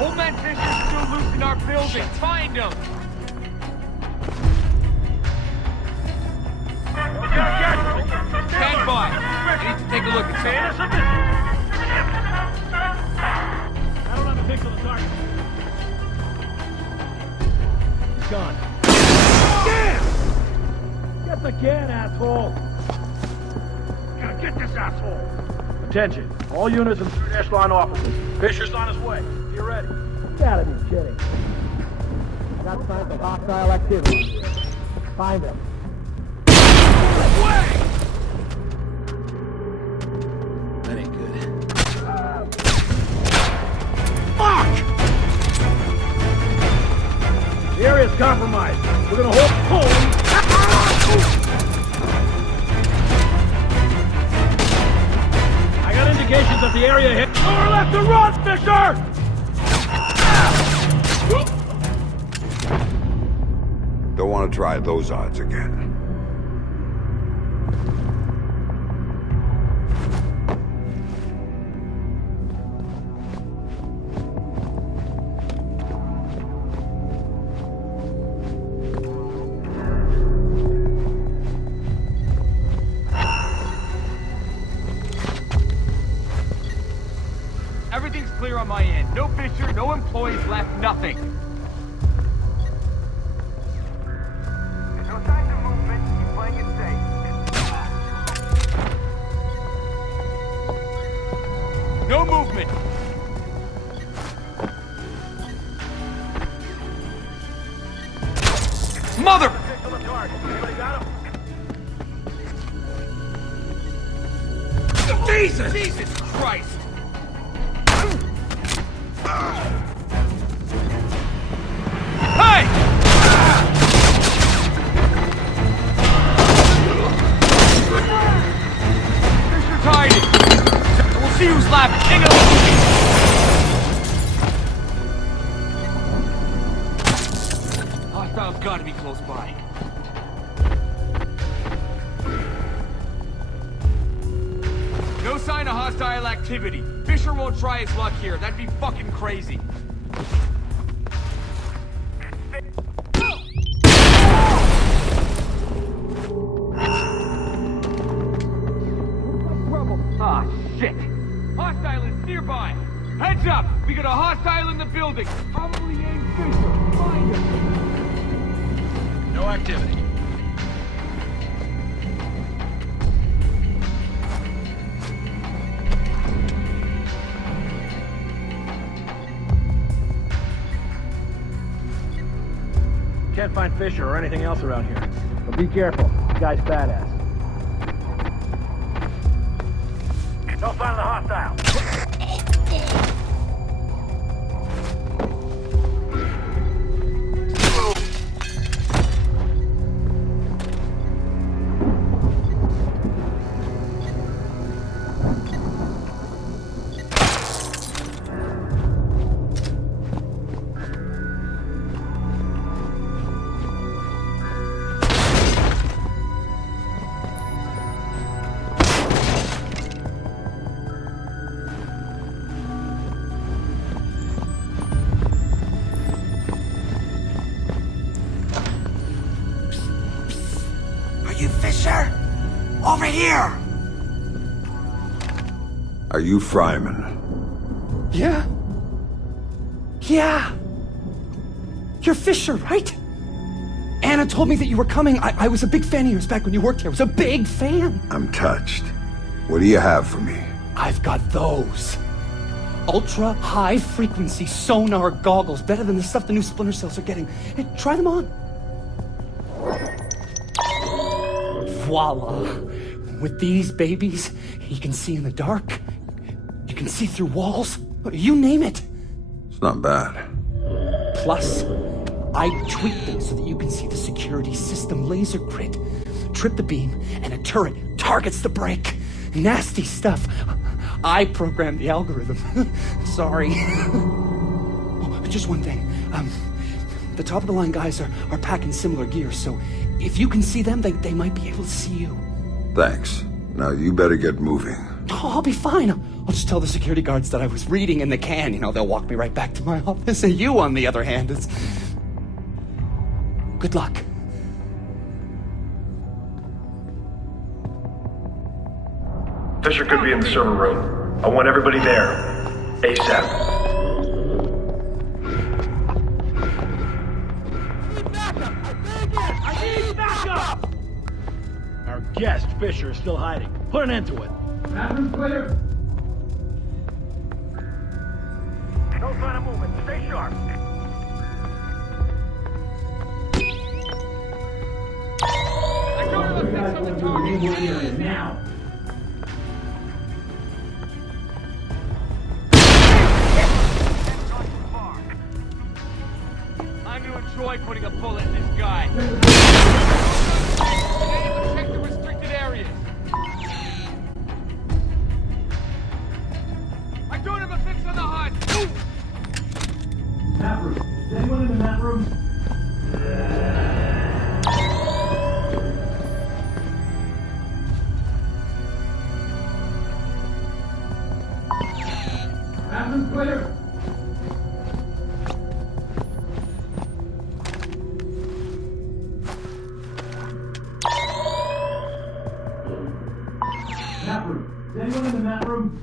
Old man Fisher's still loose in our building. Find him. Stand by. I need to take a look at something. I don't have a picture of the target. He's gone. Damn! Get the can, asshole! Gotta get this asshole! Attention. All units and third echelon officers. Fisher's on his way. Be ready. You gotta be kidding. I got signs of hostile activity. Find him. Away! That ain't good. Fuck! The area's compromised. We're gonna hold home. I got indications that the area hit. Lower left to run, Fisher! Don't want to try those odds again. my end. No Fisher, no employees left, nothing. No signs of movement. Keep playing it safe. No movement. Mother! Jesus! Jesus Christ! Hey! Fisher's hiding. We'll see who's laughing. Take it away. Hostile's gotta be close by. No sign of hostile activity. Fisher won't try his luck here. That'd be fucking crazy. Ah, shit. Hostile is nearby. Heads up! We got a hostile in the building. Probably named Fisher. Find him. No activity. Can't find Fisher or anything else around here. But be careful. The guy's badass. No sign of the hostile. Fisher! Over here! Are you Fryman? Yeah? Yeah! You're Fisher, right? Anna told me that you were coming. I was a big fan of yours back when you worked here. I was a big fan. I'm touched. What do you have for me? I've got those. Ultra high frequency sonar goggles. Better than the stuff the new Splinter Cells are getting. Hey, try them on. Voila. With these babies, you can see in the dark. You can see through walls. You name it. It's not bad. Plus, I tweak them so that you can see the security system laser grid. Trip the beam, and a turret targets the brake. Nasty stuff. I programmed the algorithm. Sorry. Oh, just one thing. The top-of-the-line guys are packing similar gear, so if you can see them, they might be able to see you. Thanks. Now you better get moving. Oh, I'll be fine. I'll just tell the security guards that I was reading in the can. You know, they'll walk me right back to my office. And you, on the other hand, is... Good luck. Fisher could be in the server room. I want everybody there. ASAP. Our guest, Fisher, is still hiding. Put an end to it. Bathroom clear. No sign of movement. Stay sharp. I don't know if that's on the target. Now. I'm gonna enjoy putting a bullet in this guy. Check the restricted areas. I don't have a fix on the HUD. Map room. Is anyone in the map room? Bathroom clear. Map room. Is anyone in the map room?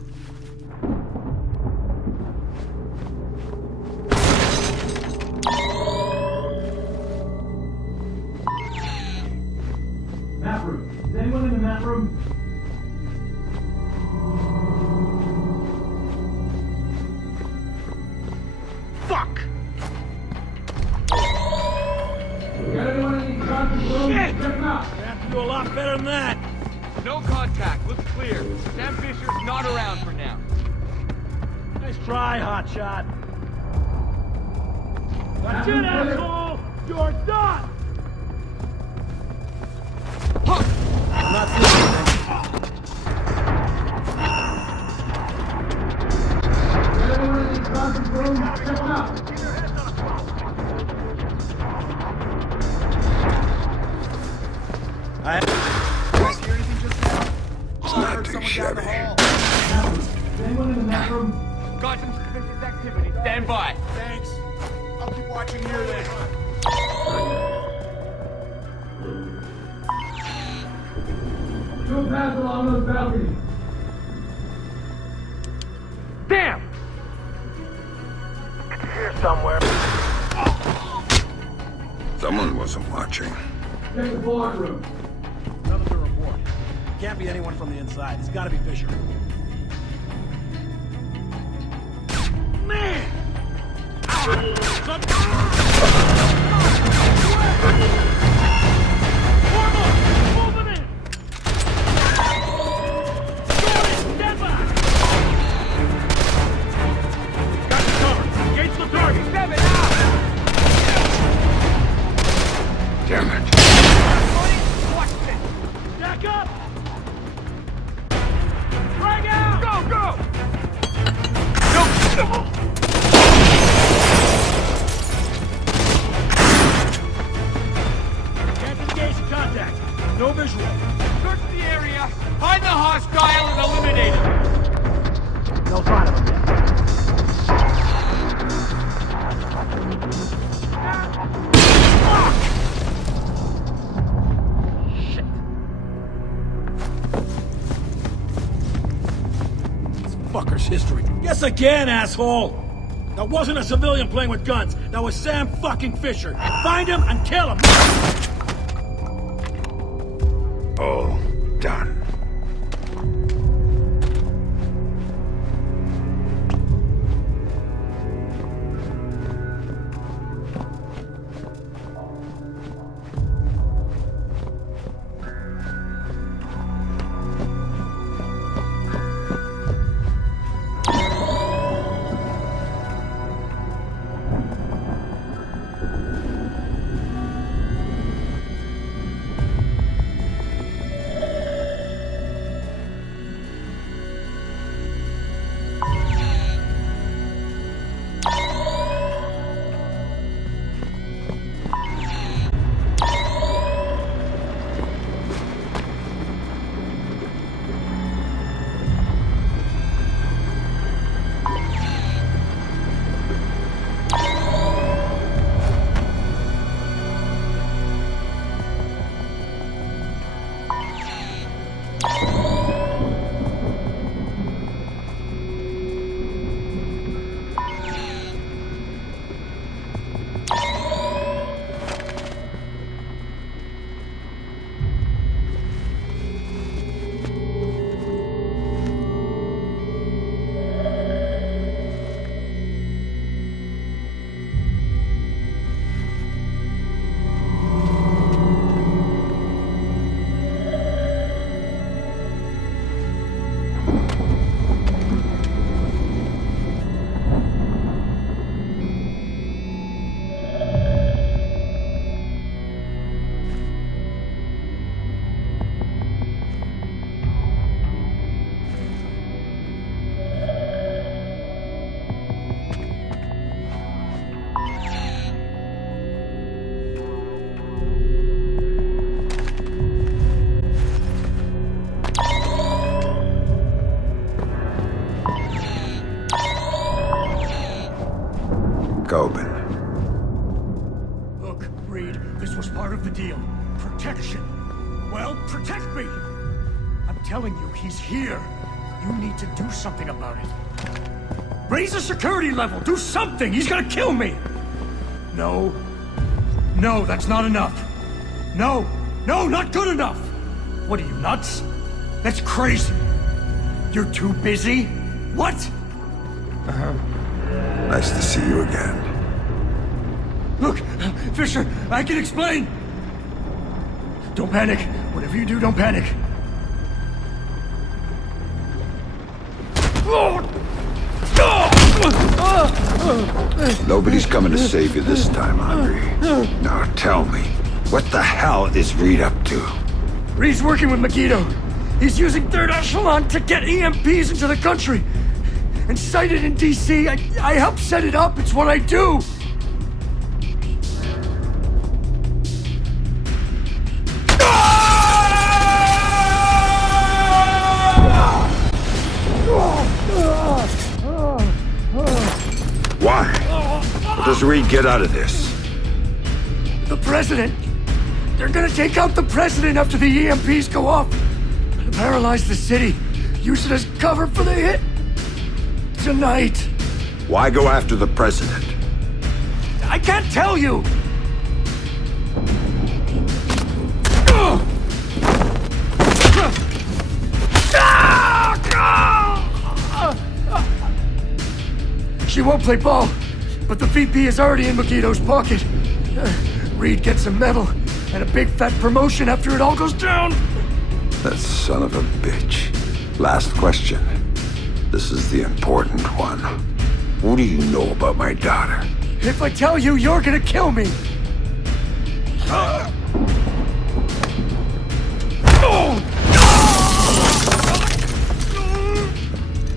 have to do a lot better than that. No contact. Looks clear. Sam Fisher's not around for now. Nice try, hotshot. That's it, asshole! You're done! I'm not Got some suspicious activity. Stand by. Thanks. I'll keep watching here then. Two pass along the balcony. Damn! Here somewhere. Someone wasn't watching. Take the boardroom. Nothing to report. Can't be anyone from the inside. It's gotta be Fisher. Man! Damn it. Back up! Drag out! Go, go! Can't engage in contact. No visual. Search the area. Find the hostile and eliminate it. No sign of him yet. Fucker's history. Guess again, asshole! That wasn't a civilian playing with guns. That was Sam fucking Fisher. Find him and kill him! All done. Gobin. Look, Reed, this was part of the deal. Protection. Well, protect me! I'm telling you, he's here. You need to do something about it. Raise the security level! Do something! He's gonna kill me! No. No, that's not enough. No! No, not good enough! What are you, nuts? That's crazy! You're too busy? What? Nice to see you again. Look, Fisher, I can explain! Don't panic. Whatever you do, don't panic. Nobody's coming to save you this time, Andre. Now tell me, what the hell is Reed up to? Reed's working with Megiddo. He's using third echelon to get EMPs into the country. And sighted in DC, I help set it up. It's what I do. Why? What does Reed get out of this? The president. They're gonna take out the president after the EMPs go off. Paralyze the city. Use it as cover for the hit. Tonight. Why go after the president? I can't tell you. She won't play ball, but the VP is already in Megiddo's pocket. Reed gets a medal and a big fat promotion after it all goes down. That son of a bitch. Last question. This is the important one. What do you know about my daughter? If I tell you, you're gonna kill me.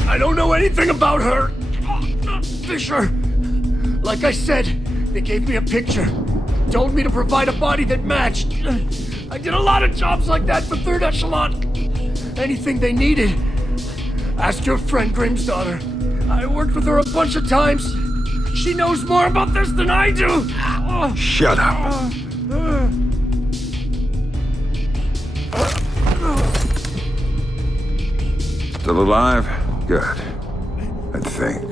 I don't know anything about her. Fisher. Like I said, they gave me a picture. Told me to provide a body that matched. I did a lot of jobs like that for third echelon. Anything they needed. Ask your friend Grimm's daughter. I worked with her a bunch of times. She knows more about this than I do. Shut up. Still alive? Good. I think.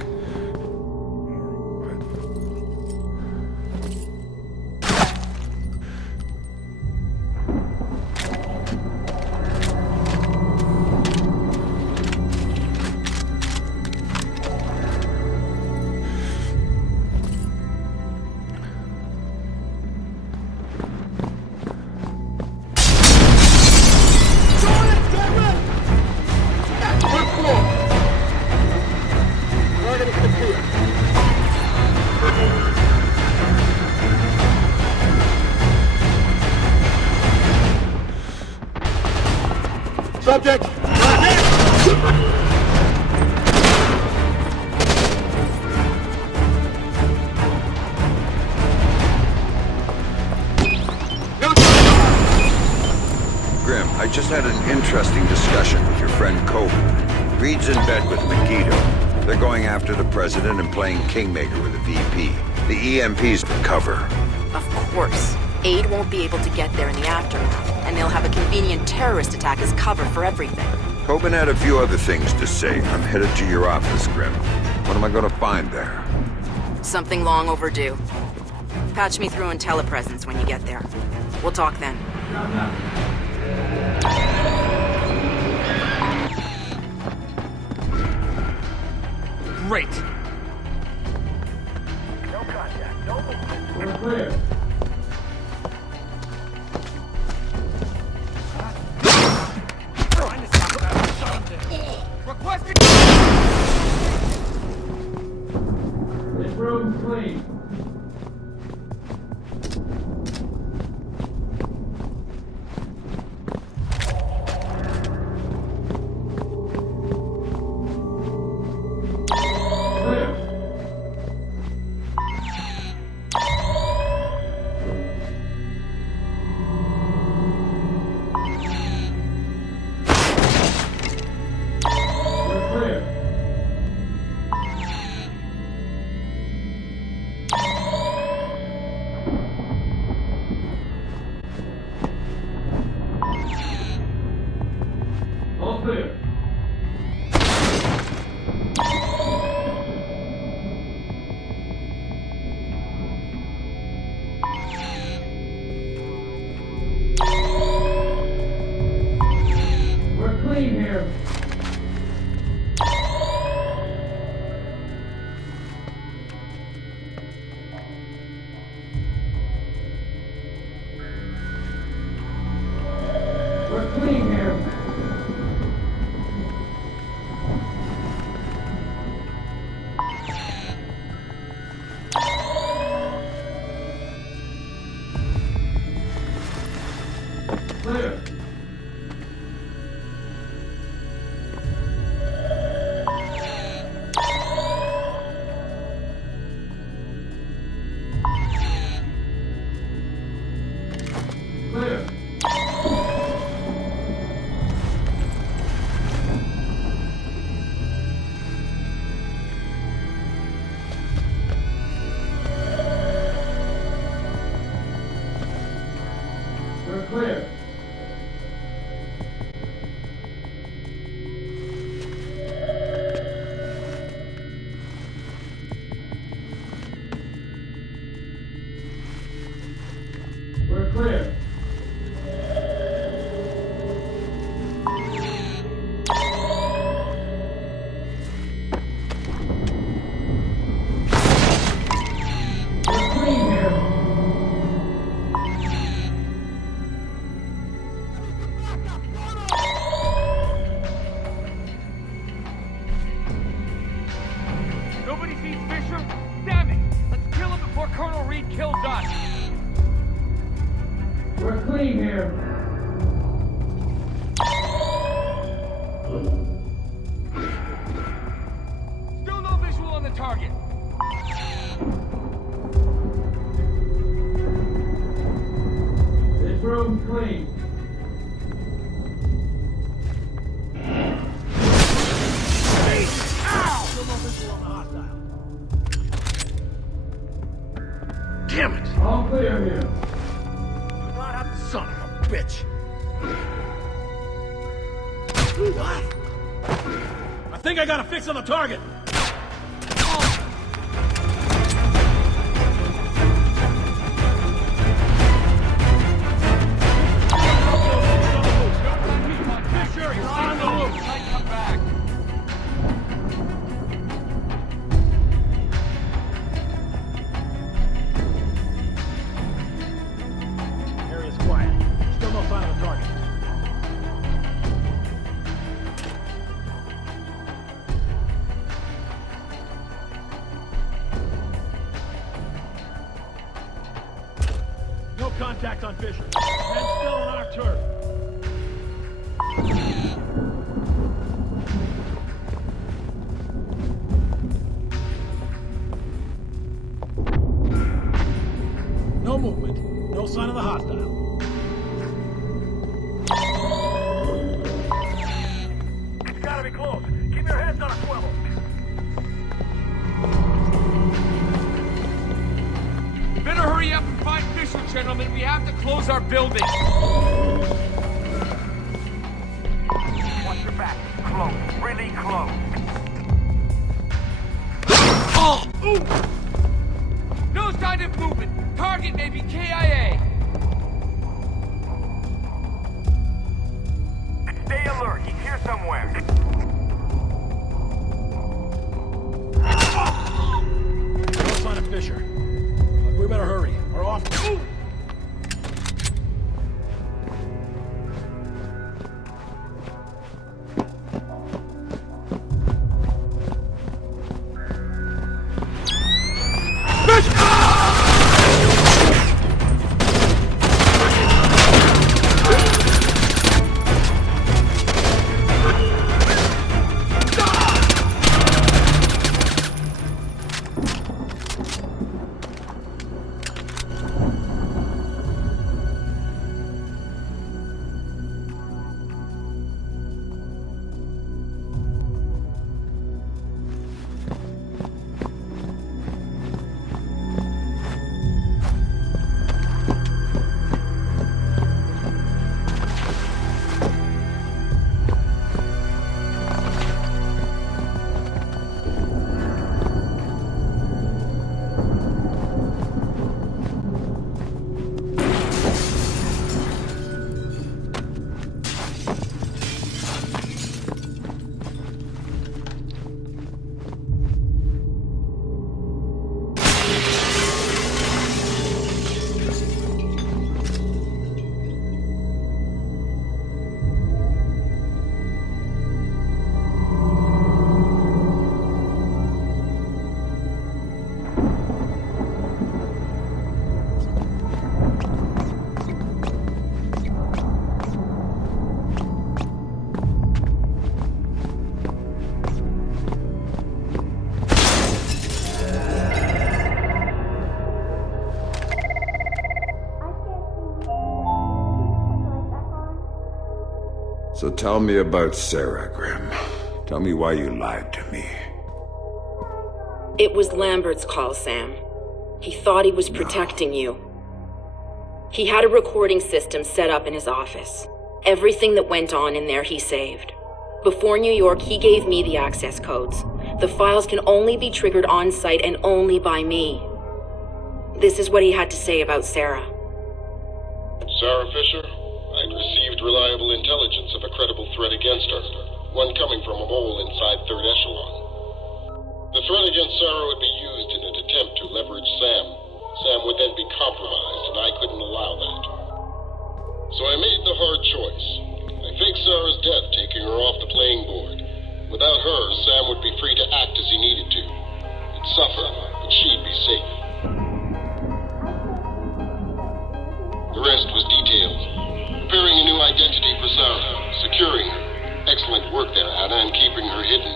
Subject! Grim, I just had an interesting discussion with your friend Coben. Reed's in bed with Megiddo. They're going after the president and playing Kingmaker with the VP. The EMP's for cover. Of course. Aid won't be able to get there in the aftermath, and they'll have a convenient terrorist attack as cover for everything. Coben had a few other things to say. I'm headed to your office, Grim. What am I gonna find there? Something long overdue. Patch me through in telepresence when you get there. We'll talk then. Great. No contact. No movement. We're clear. This room's clean. Clear. Clear. We're clear. We're clear. We're clean here. Nobody sees Fisher? Damn it! Let's kill him before Colonel Reed kills us! We're clean here. Still no visual on the target. This room's clean. Still no visual on the hostile. Damn it! All clear here. Son of a bitch! What? I think I got a fix on the target! Fisher, you're on the loose! Might come back. Area's quiet. Still no sign of the target. No contact on Fisher. And still on our turf. No movement. No sign of the hostile. It's gotta be close. Keep your heads on a swivel. Better hurry up and find Fisher, gentlemen. We have to close our building. Watch your back. Close. Really close. Oh! Ooh! No sign of movement. Target may be KIA. Stay alert. He's here somewhere. No sign of Fisher. We better hurry. We're off. Ooh! So tell me about Sarah, Grim. Tell me why you lied to me. It was Lambert's call, Sam. He thought he was protecting you. He had a recording system set up in his office. Everything that went on in there he saved. Before New York, he gave me the access codes. The files can only be triggered on-site and only by me. This is what he had to say about Sarah. Sarah Fisher, I'd received reliable intelligence of a credible threat against her, one coming from a mole inside Third Echelon. The threat against Sarah would be used in an attempt to leverage Sam. Sam would then be compromised, and I couldn't allow that. So I made the hard choice. I faked Sarah's death, taking her off the playing board. Without her, Sam would be free to act as he needed to. He'd suffer, but she'd be safe. The rest was detailed. Preparing a new identity for Sarah, securing her. Excellent work there, Anna, in keeping her hidden.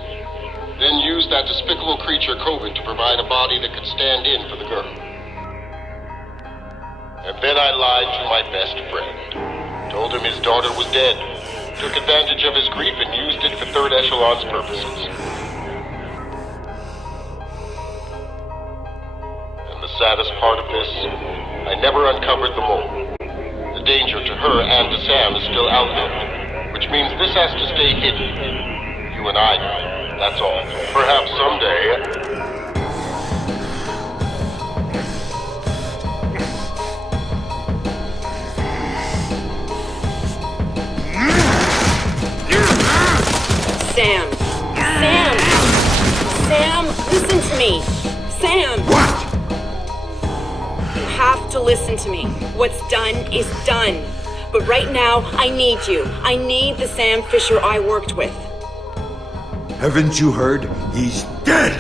Then used that despicable creature, Coben, to provide a body that could stand in for the girl. And then I lied to my best friend. Told him his daughter was dead. Took advantage of his grief and used it for Third Echelon's purposes. And the saddest part of this, I never uncovered the mole. The danger to her and to Sam is still out there, which means this has to stay hidden. You and I know, that's all. Perhaps someday... Sam! Sam! Sam, listen to me! Sam! What? You have to listen to me. What's done is done. But right now, I need you. I need the Sam Fisher I worked with. Haven't you heard? He's dead!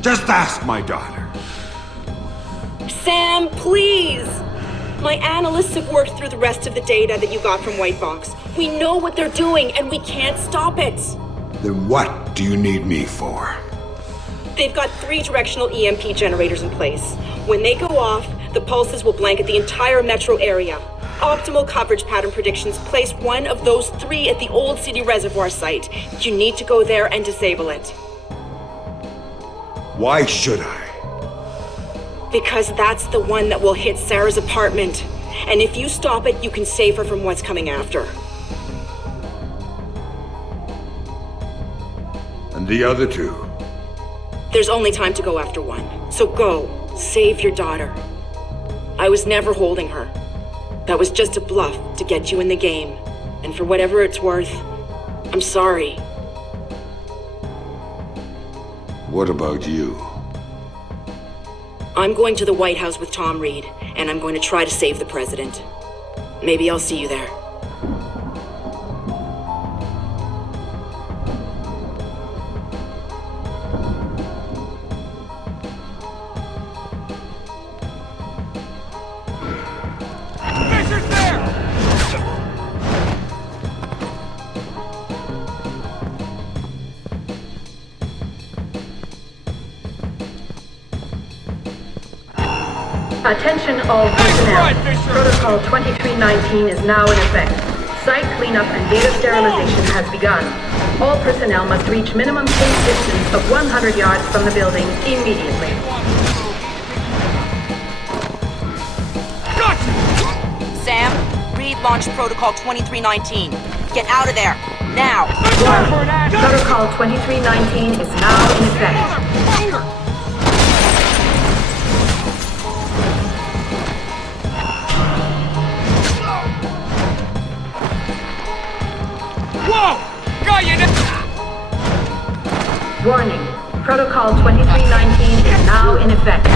Just ask my daughter. Sam, please! My analysts have worked through the rest of the data that you got from White Box. We know what they're doing, and we can't stop it. Then what do you need me for? They've got 3 directional EMP generators in place. When they go off, the pulses will blanket the entire metro area. Optimal coverage pattern predictions place one of those 3 at the Old City Reservoir site. You need to go there and disable it. Why should I? Because that's the one that will hit Sarah's apartment. And if you stop it, you can save her from what's coming after. And the other 2? There's only time to go after one. So go, save your daughter. I was never holding her. That was just a bluff to get you in the game. And for whatever it's worth, I'm sorry. What about you? I'm going to the White House with Tom Reed, and I'm going to try to save the president. Maybe I'll see you there. Fisher's there! Attention all personnel. Protocol 2319 is now in effect. Site cleanup and data sterilization has begun. All personnel must reach minimum safe distance of 100 yards from the building immediately. Sam, Reed launched Protocol 2319. Get out of there, now! Protocol 2319 is now in effect. Whoa! Got you! Warning. Protocol 2319 is now in effect.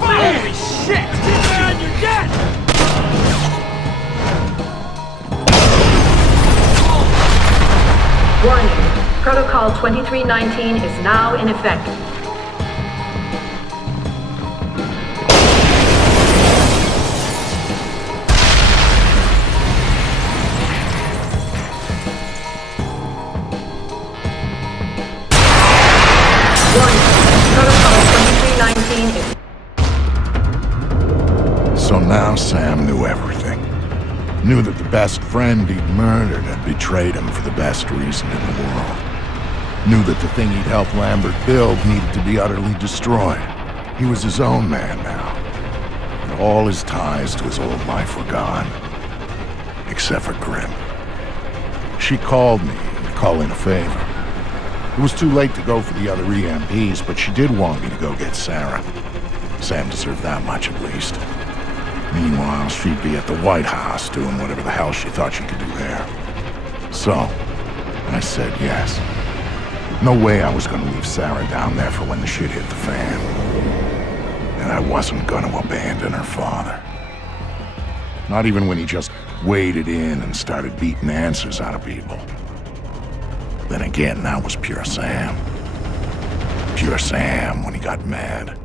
Holy shit! Man, you're dead! Warning. Protocol 2319 is now in effect. Protocol 2319 quarantine. So now Sam knew everything. Knew that the best friend he'd murdered had betrayed him for the best reason in the world. Knew that the thing he'd helped Lambert build needed to be utterly destroyed. He was his own man now. And all his ties to his old life were gone. Except for Grim. She called me to call in a favor. It was too late to go for the other EMPs, but she did want me to go get Sarah. Sam deserved that much at least. Meanwhile, she'd be at the White House doing whatever the hell she thought she could do there. So, I said yes. No way I was going to leave Sarah down there for when the shit hit the fan. And I wasn't going to abandon her father. Not even when he just waded in and started beating answers out of people. Then again, that was pure Sam. Pure Sam when he got mad.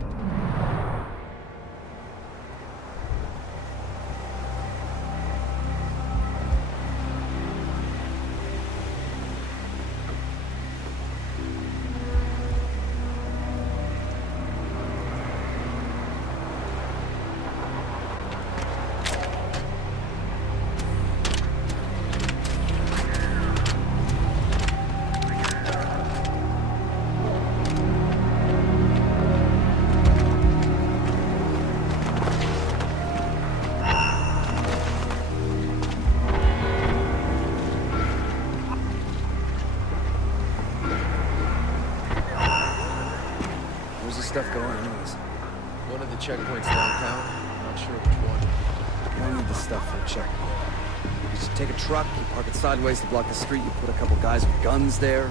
Stuff going anyways? One of the checkpoints downtown. Not sure which one. I need the stuff for a checkpoint. You just take a truck, you park it sideways to block the street, you put a couple guys with guns there.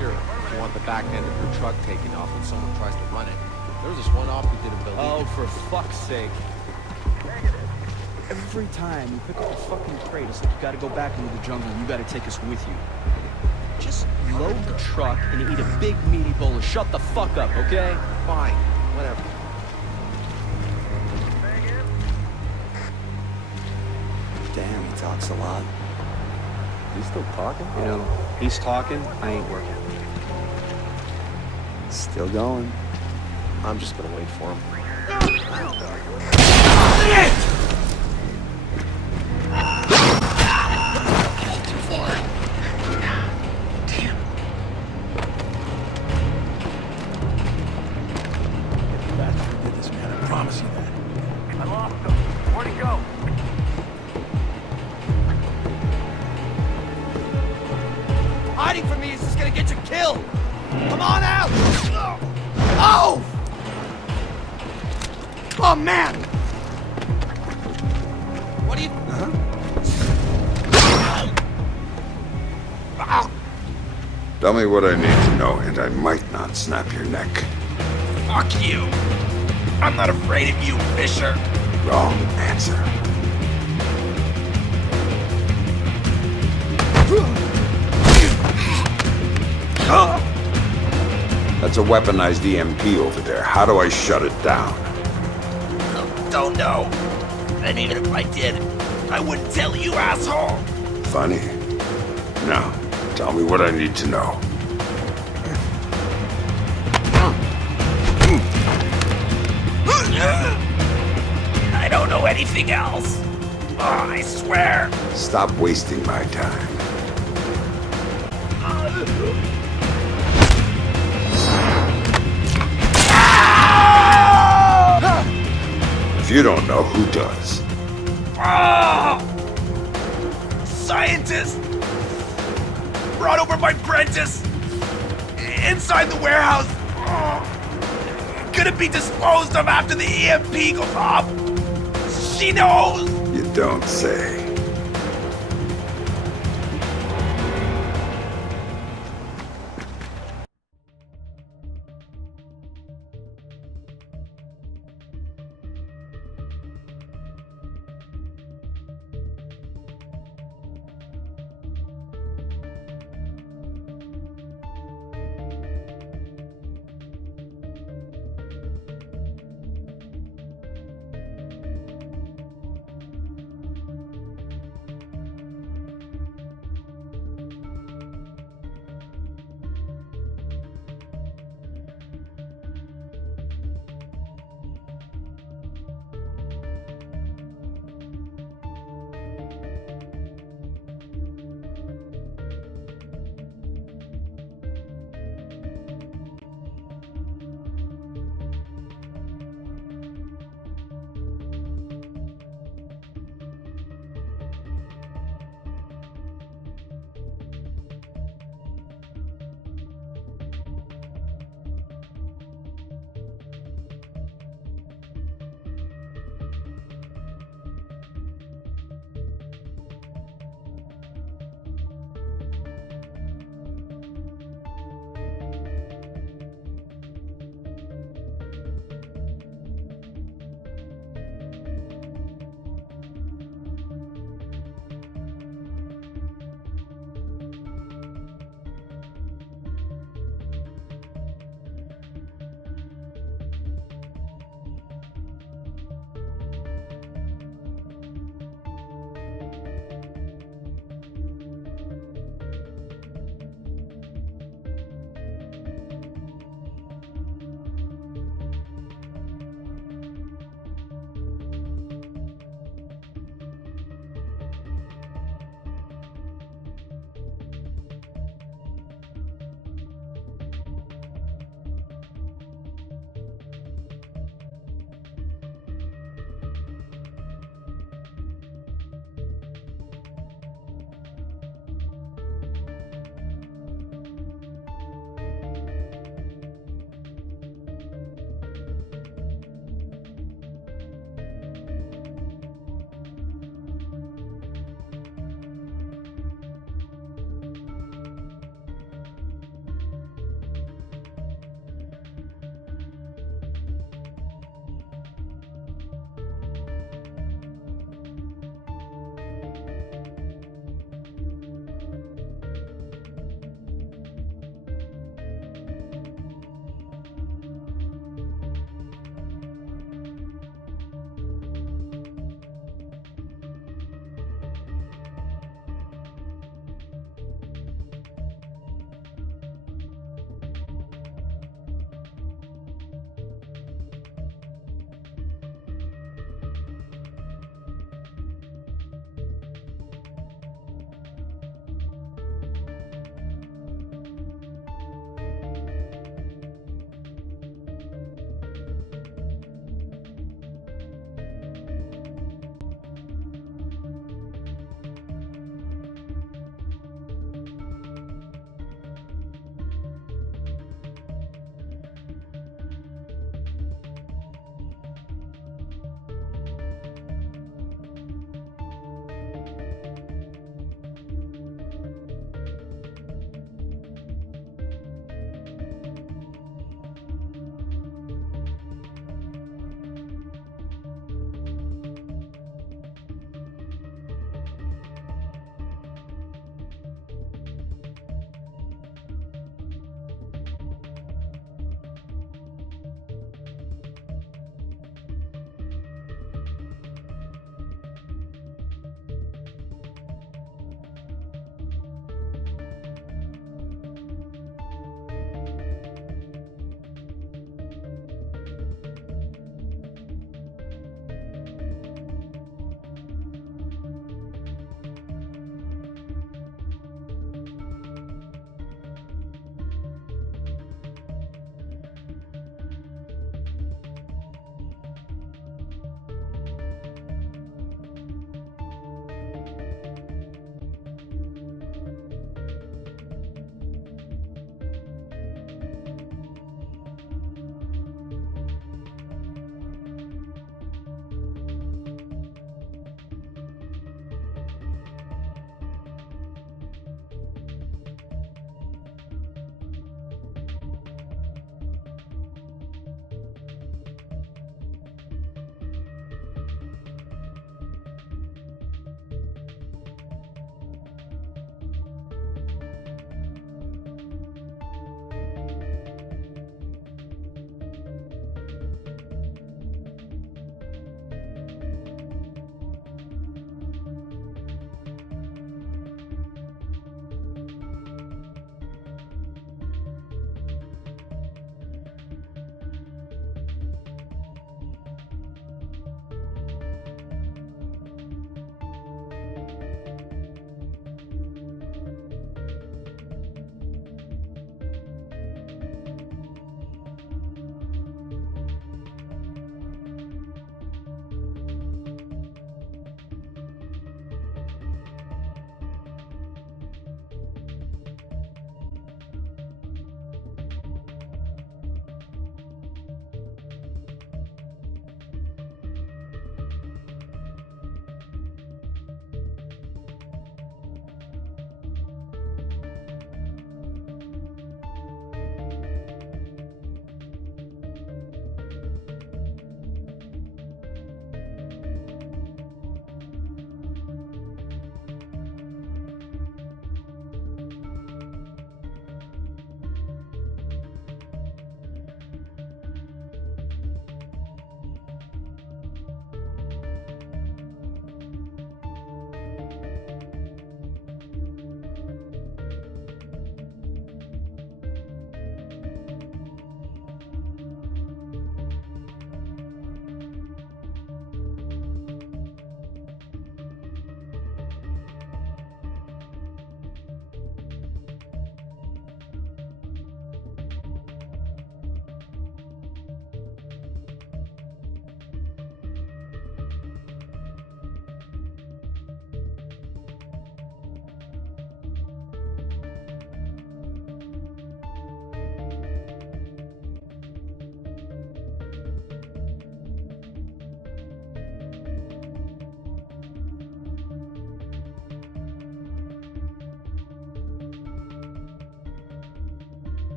Sure, if you want the back end of your truck taken off when someone tries to run it. There was this one op who did a building. Oh, for fuck's sake. Every time you pick up a fucking crate, it's like you gotta go back into the jungle and you gotta take us with you. Just load the truck and eat a big meaty bowl and shut the fuck up, okay? Fine, whatever. Damn, he talks a lot. He's still talking? You know, he's talking, I ain't working. Still going. I'm just gonna wait for him. Too far. Damn. I promise you that. I lost him. Where'd he go? Hiding from me is just gonna get you killed! Come on out! Oh! Oh, man! What are you... Tell me what I need to know, and I might not snap your neck. Fuck you. I'm not afraid of you, Fisher. Wrong answer. That's a weaponized EMP over there. How do I shut it down? Don't know. And even if I did, I wouldn't tell you, asshole. Funny. Now, tell me what I need to know. I don't know anything else. Oh, I swear. Stop wasting my time. If you don't know, who does? Scientist! Brought over by Prentice! Inside the warehouse! Gonna be disposed of after the EMP goes off! She knows! You don't say.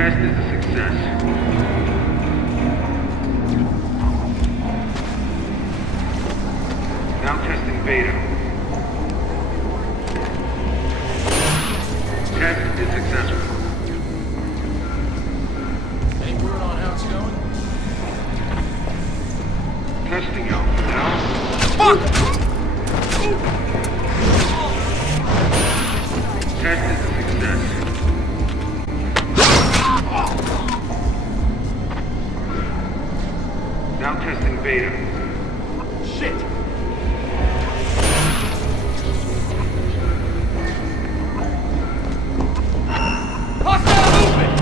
Test is a success. Now testing beta. Test is successful. Any word on how it's going? Testing alpha now. Fuck! Test is a success. Now testing beta. Shit! Hostile movement!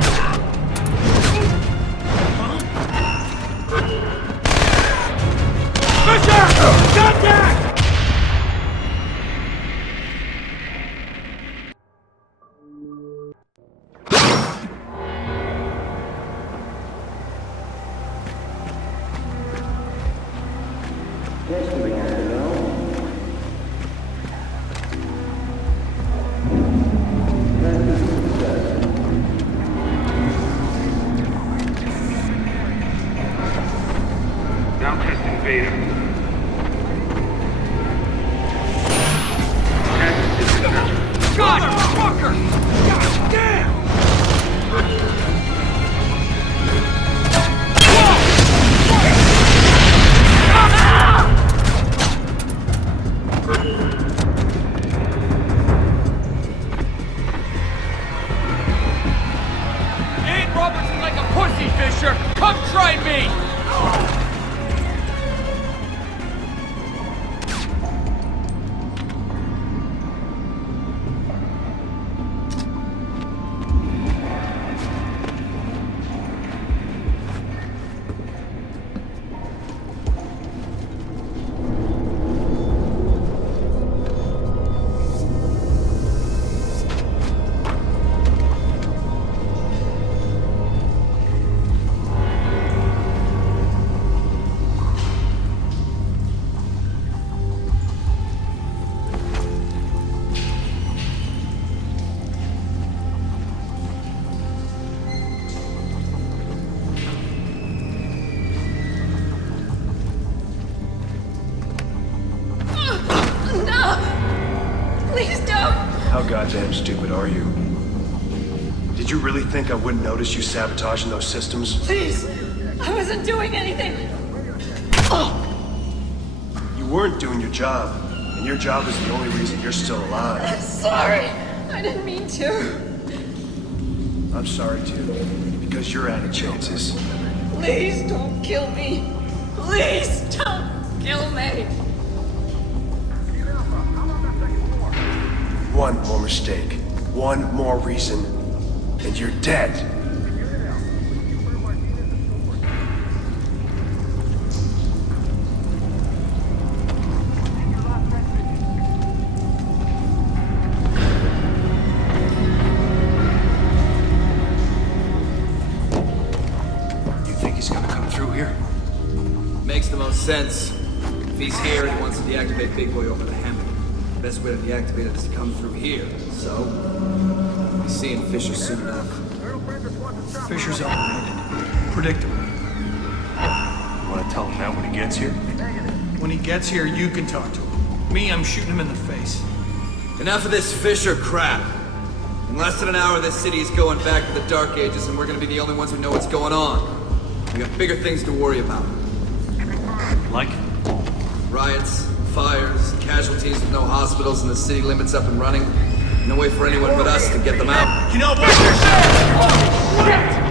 Fisher! Contact! Now testing beta. Test is successful. God, fucker! God damn! You ain't Robertson like a pussy, Fisher! Come try me! No! Please don't! How goddamn stupid are you? Did you really think I wouldn't notice you sabotaging those systems? Please! I wasn't doing anything! You weren't doing your job, and your job is the only reason you're still alive. I'm sorry! I didn't mean to. I'm sorry too, because you're out of chances. Please don't kill me! Please don't kill me! One more mistake, one more reason, and you're dead. You think he's gonna come through here? Makes the most sense. If he's here and he wants to deactivate Big Boy over the hammock, the best way to deactivate it is to come through here. So, we'll be seeing Fisher soon enough. Fisher's overrated. Predictable. You wanna tell him that when he gets here? When he gets here, you can talk to him. Me, I'm shooting him in the face. Enough of this Fisher crap. In less than an hour, this city is going back to the Dark Ages, and we're gonna be the only ones who know what's going on. We got bigger things to worry about. Like? Riots, fires, casualties with no hospitals and the city limits up and running. No way for anyone but us to get them out. You know what you're saying? Oh, shit!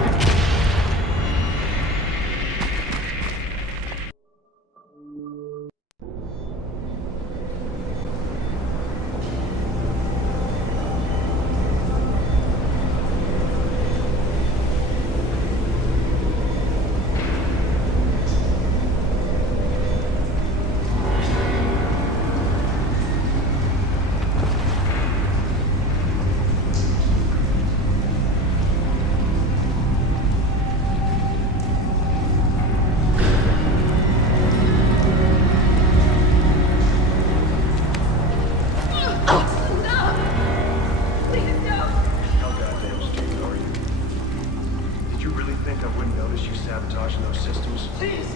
noticed you sabotaging those systems? Please!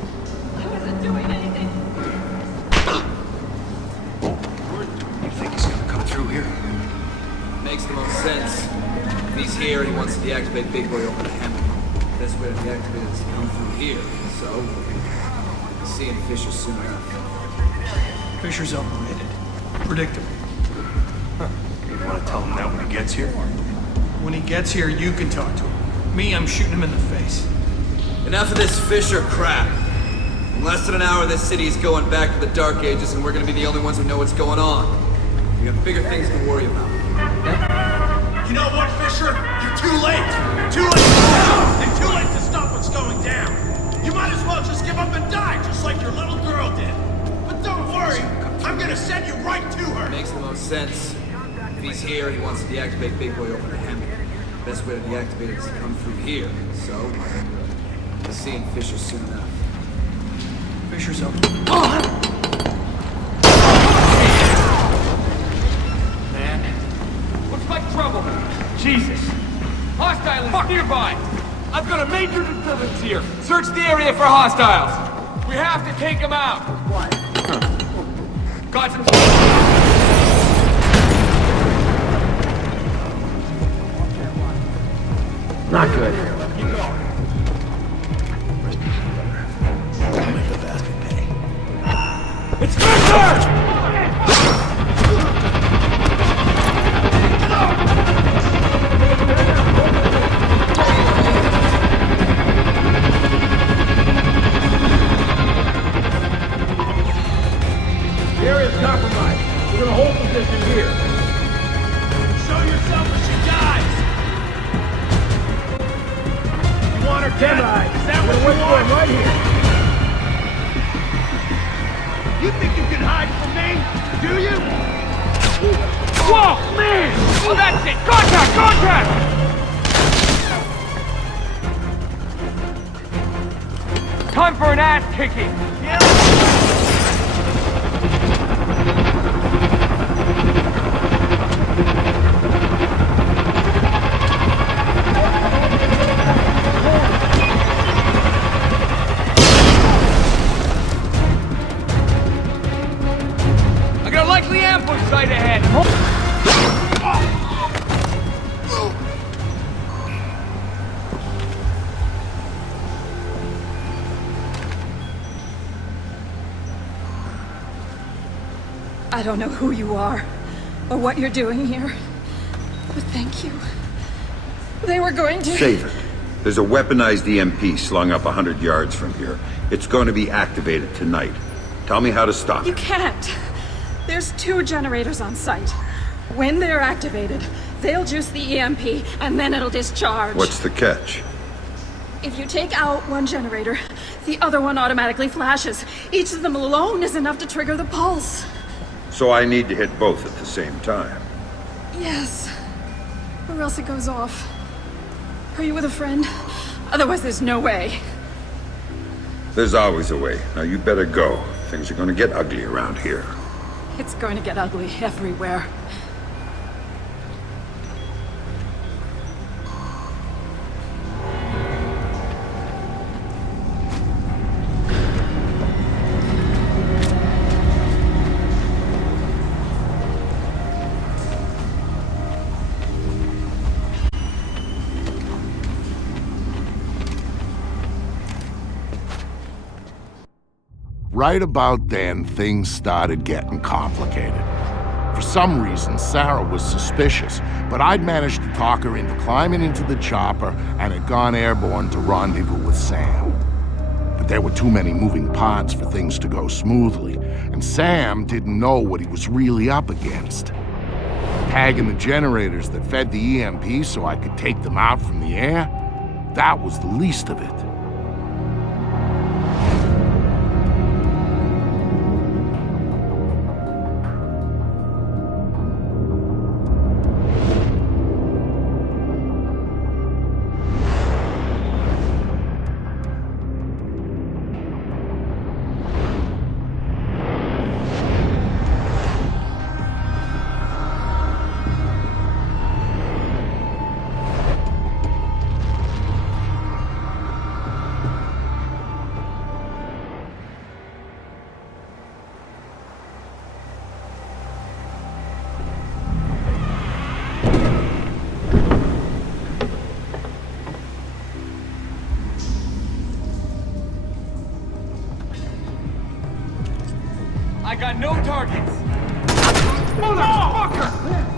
I wasn't doing anything. You think he's gonna come through here? Makes the most sense. If he's here, he wants to deactivate Big Boy over the hammer. Best way to deactivate it is to come through here. So, we'll be seeing Fisher soon enough. Fisher's overrated. Predictable. You want to tell him that when he gets here? When he gets here, you can talk to him. Me, I'm shooting him in the face. Enough of this Fisher crap. In less than an hour, this city is going back to the Dark Ages, and we're gonna be the only ones who know what's going on. We have bigger things to worry about. You know what, Fisher? You're too late! Too late now! And too late to stop what's going down! You might as well just give up and die, just like your little girl did. But don't worry, I'm gonna send you right to her! Makes the most sense. If he's here, he wants to deactivate Big Boy over the hammer. Best way to deactivate it is to come through here. So, we'll be seeing Fisher soon enough. Fisher's up. Man, looks like trouble. Jesus. Hostile is nearby. I've got a major disturbance here. Search the area for hostiles. We have to take them out. Got some... Not good. Keep going. I'll make the basket pay. It's Splinter! The area's compromised. We're gonna hold position here. Show yourself or she dies! You want her dead? Is that what you want? Right here. You think you can hide from me? Do you? Whoa, man! Oh, that's it! Contact! Contact! Time for an ass kicking! I got a likely ambush site ahead! I don't know who you are, or what you're doing here, but thank you. They were going to... Save it. There's a weaponized EMP slung up 100 yards from here. It's going to be activated tonight. Tell me how to stop You it. can't. There's 2 generators on site. When they're activated, they'll juice the EMP, and then it'll discharge. What's the catch? If you take out one generator, the other one automatically flashes. Each of them alone is enough to trigger the pulse. So I need to hit both at the same time. Yes. Or else it goes off. Are you with a friend? Otherwise, there's no way. There's always a way. Now you better go. Things are going to get ugly around here. It's going to get ugly everywhere. Right about then, things started getting complicated. For some reason, Sarah was suspicious, but I'd managed to talk her into climbing into the chopper and had gone airborne to rendezvous with Sam. But there were too many moving parts for things to go smoothly, and Sam didn't know what he was really up against. Tagging the generators that fed the EMP so I could take them out from the air, that was the least of it. I got no targets. Motherfucker!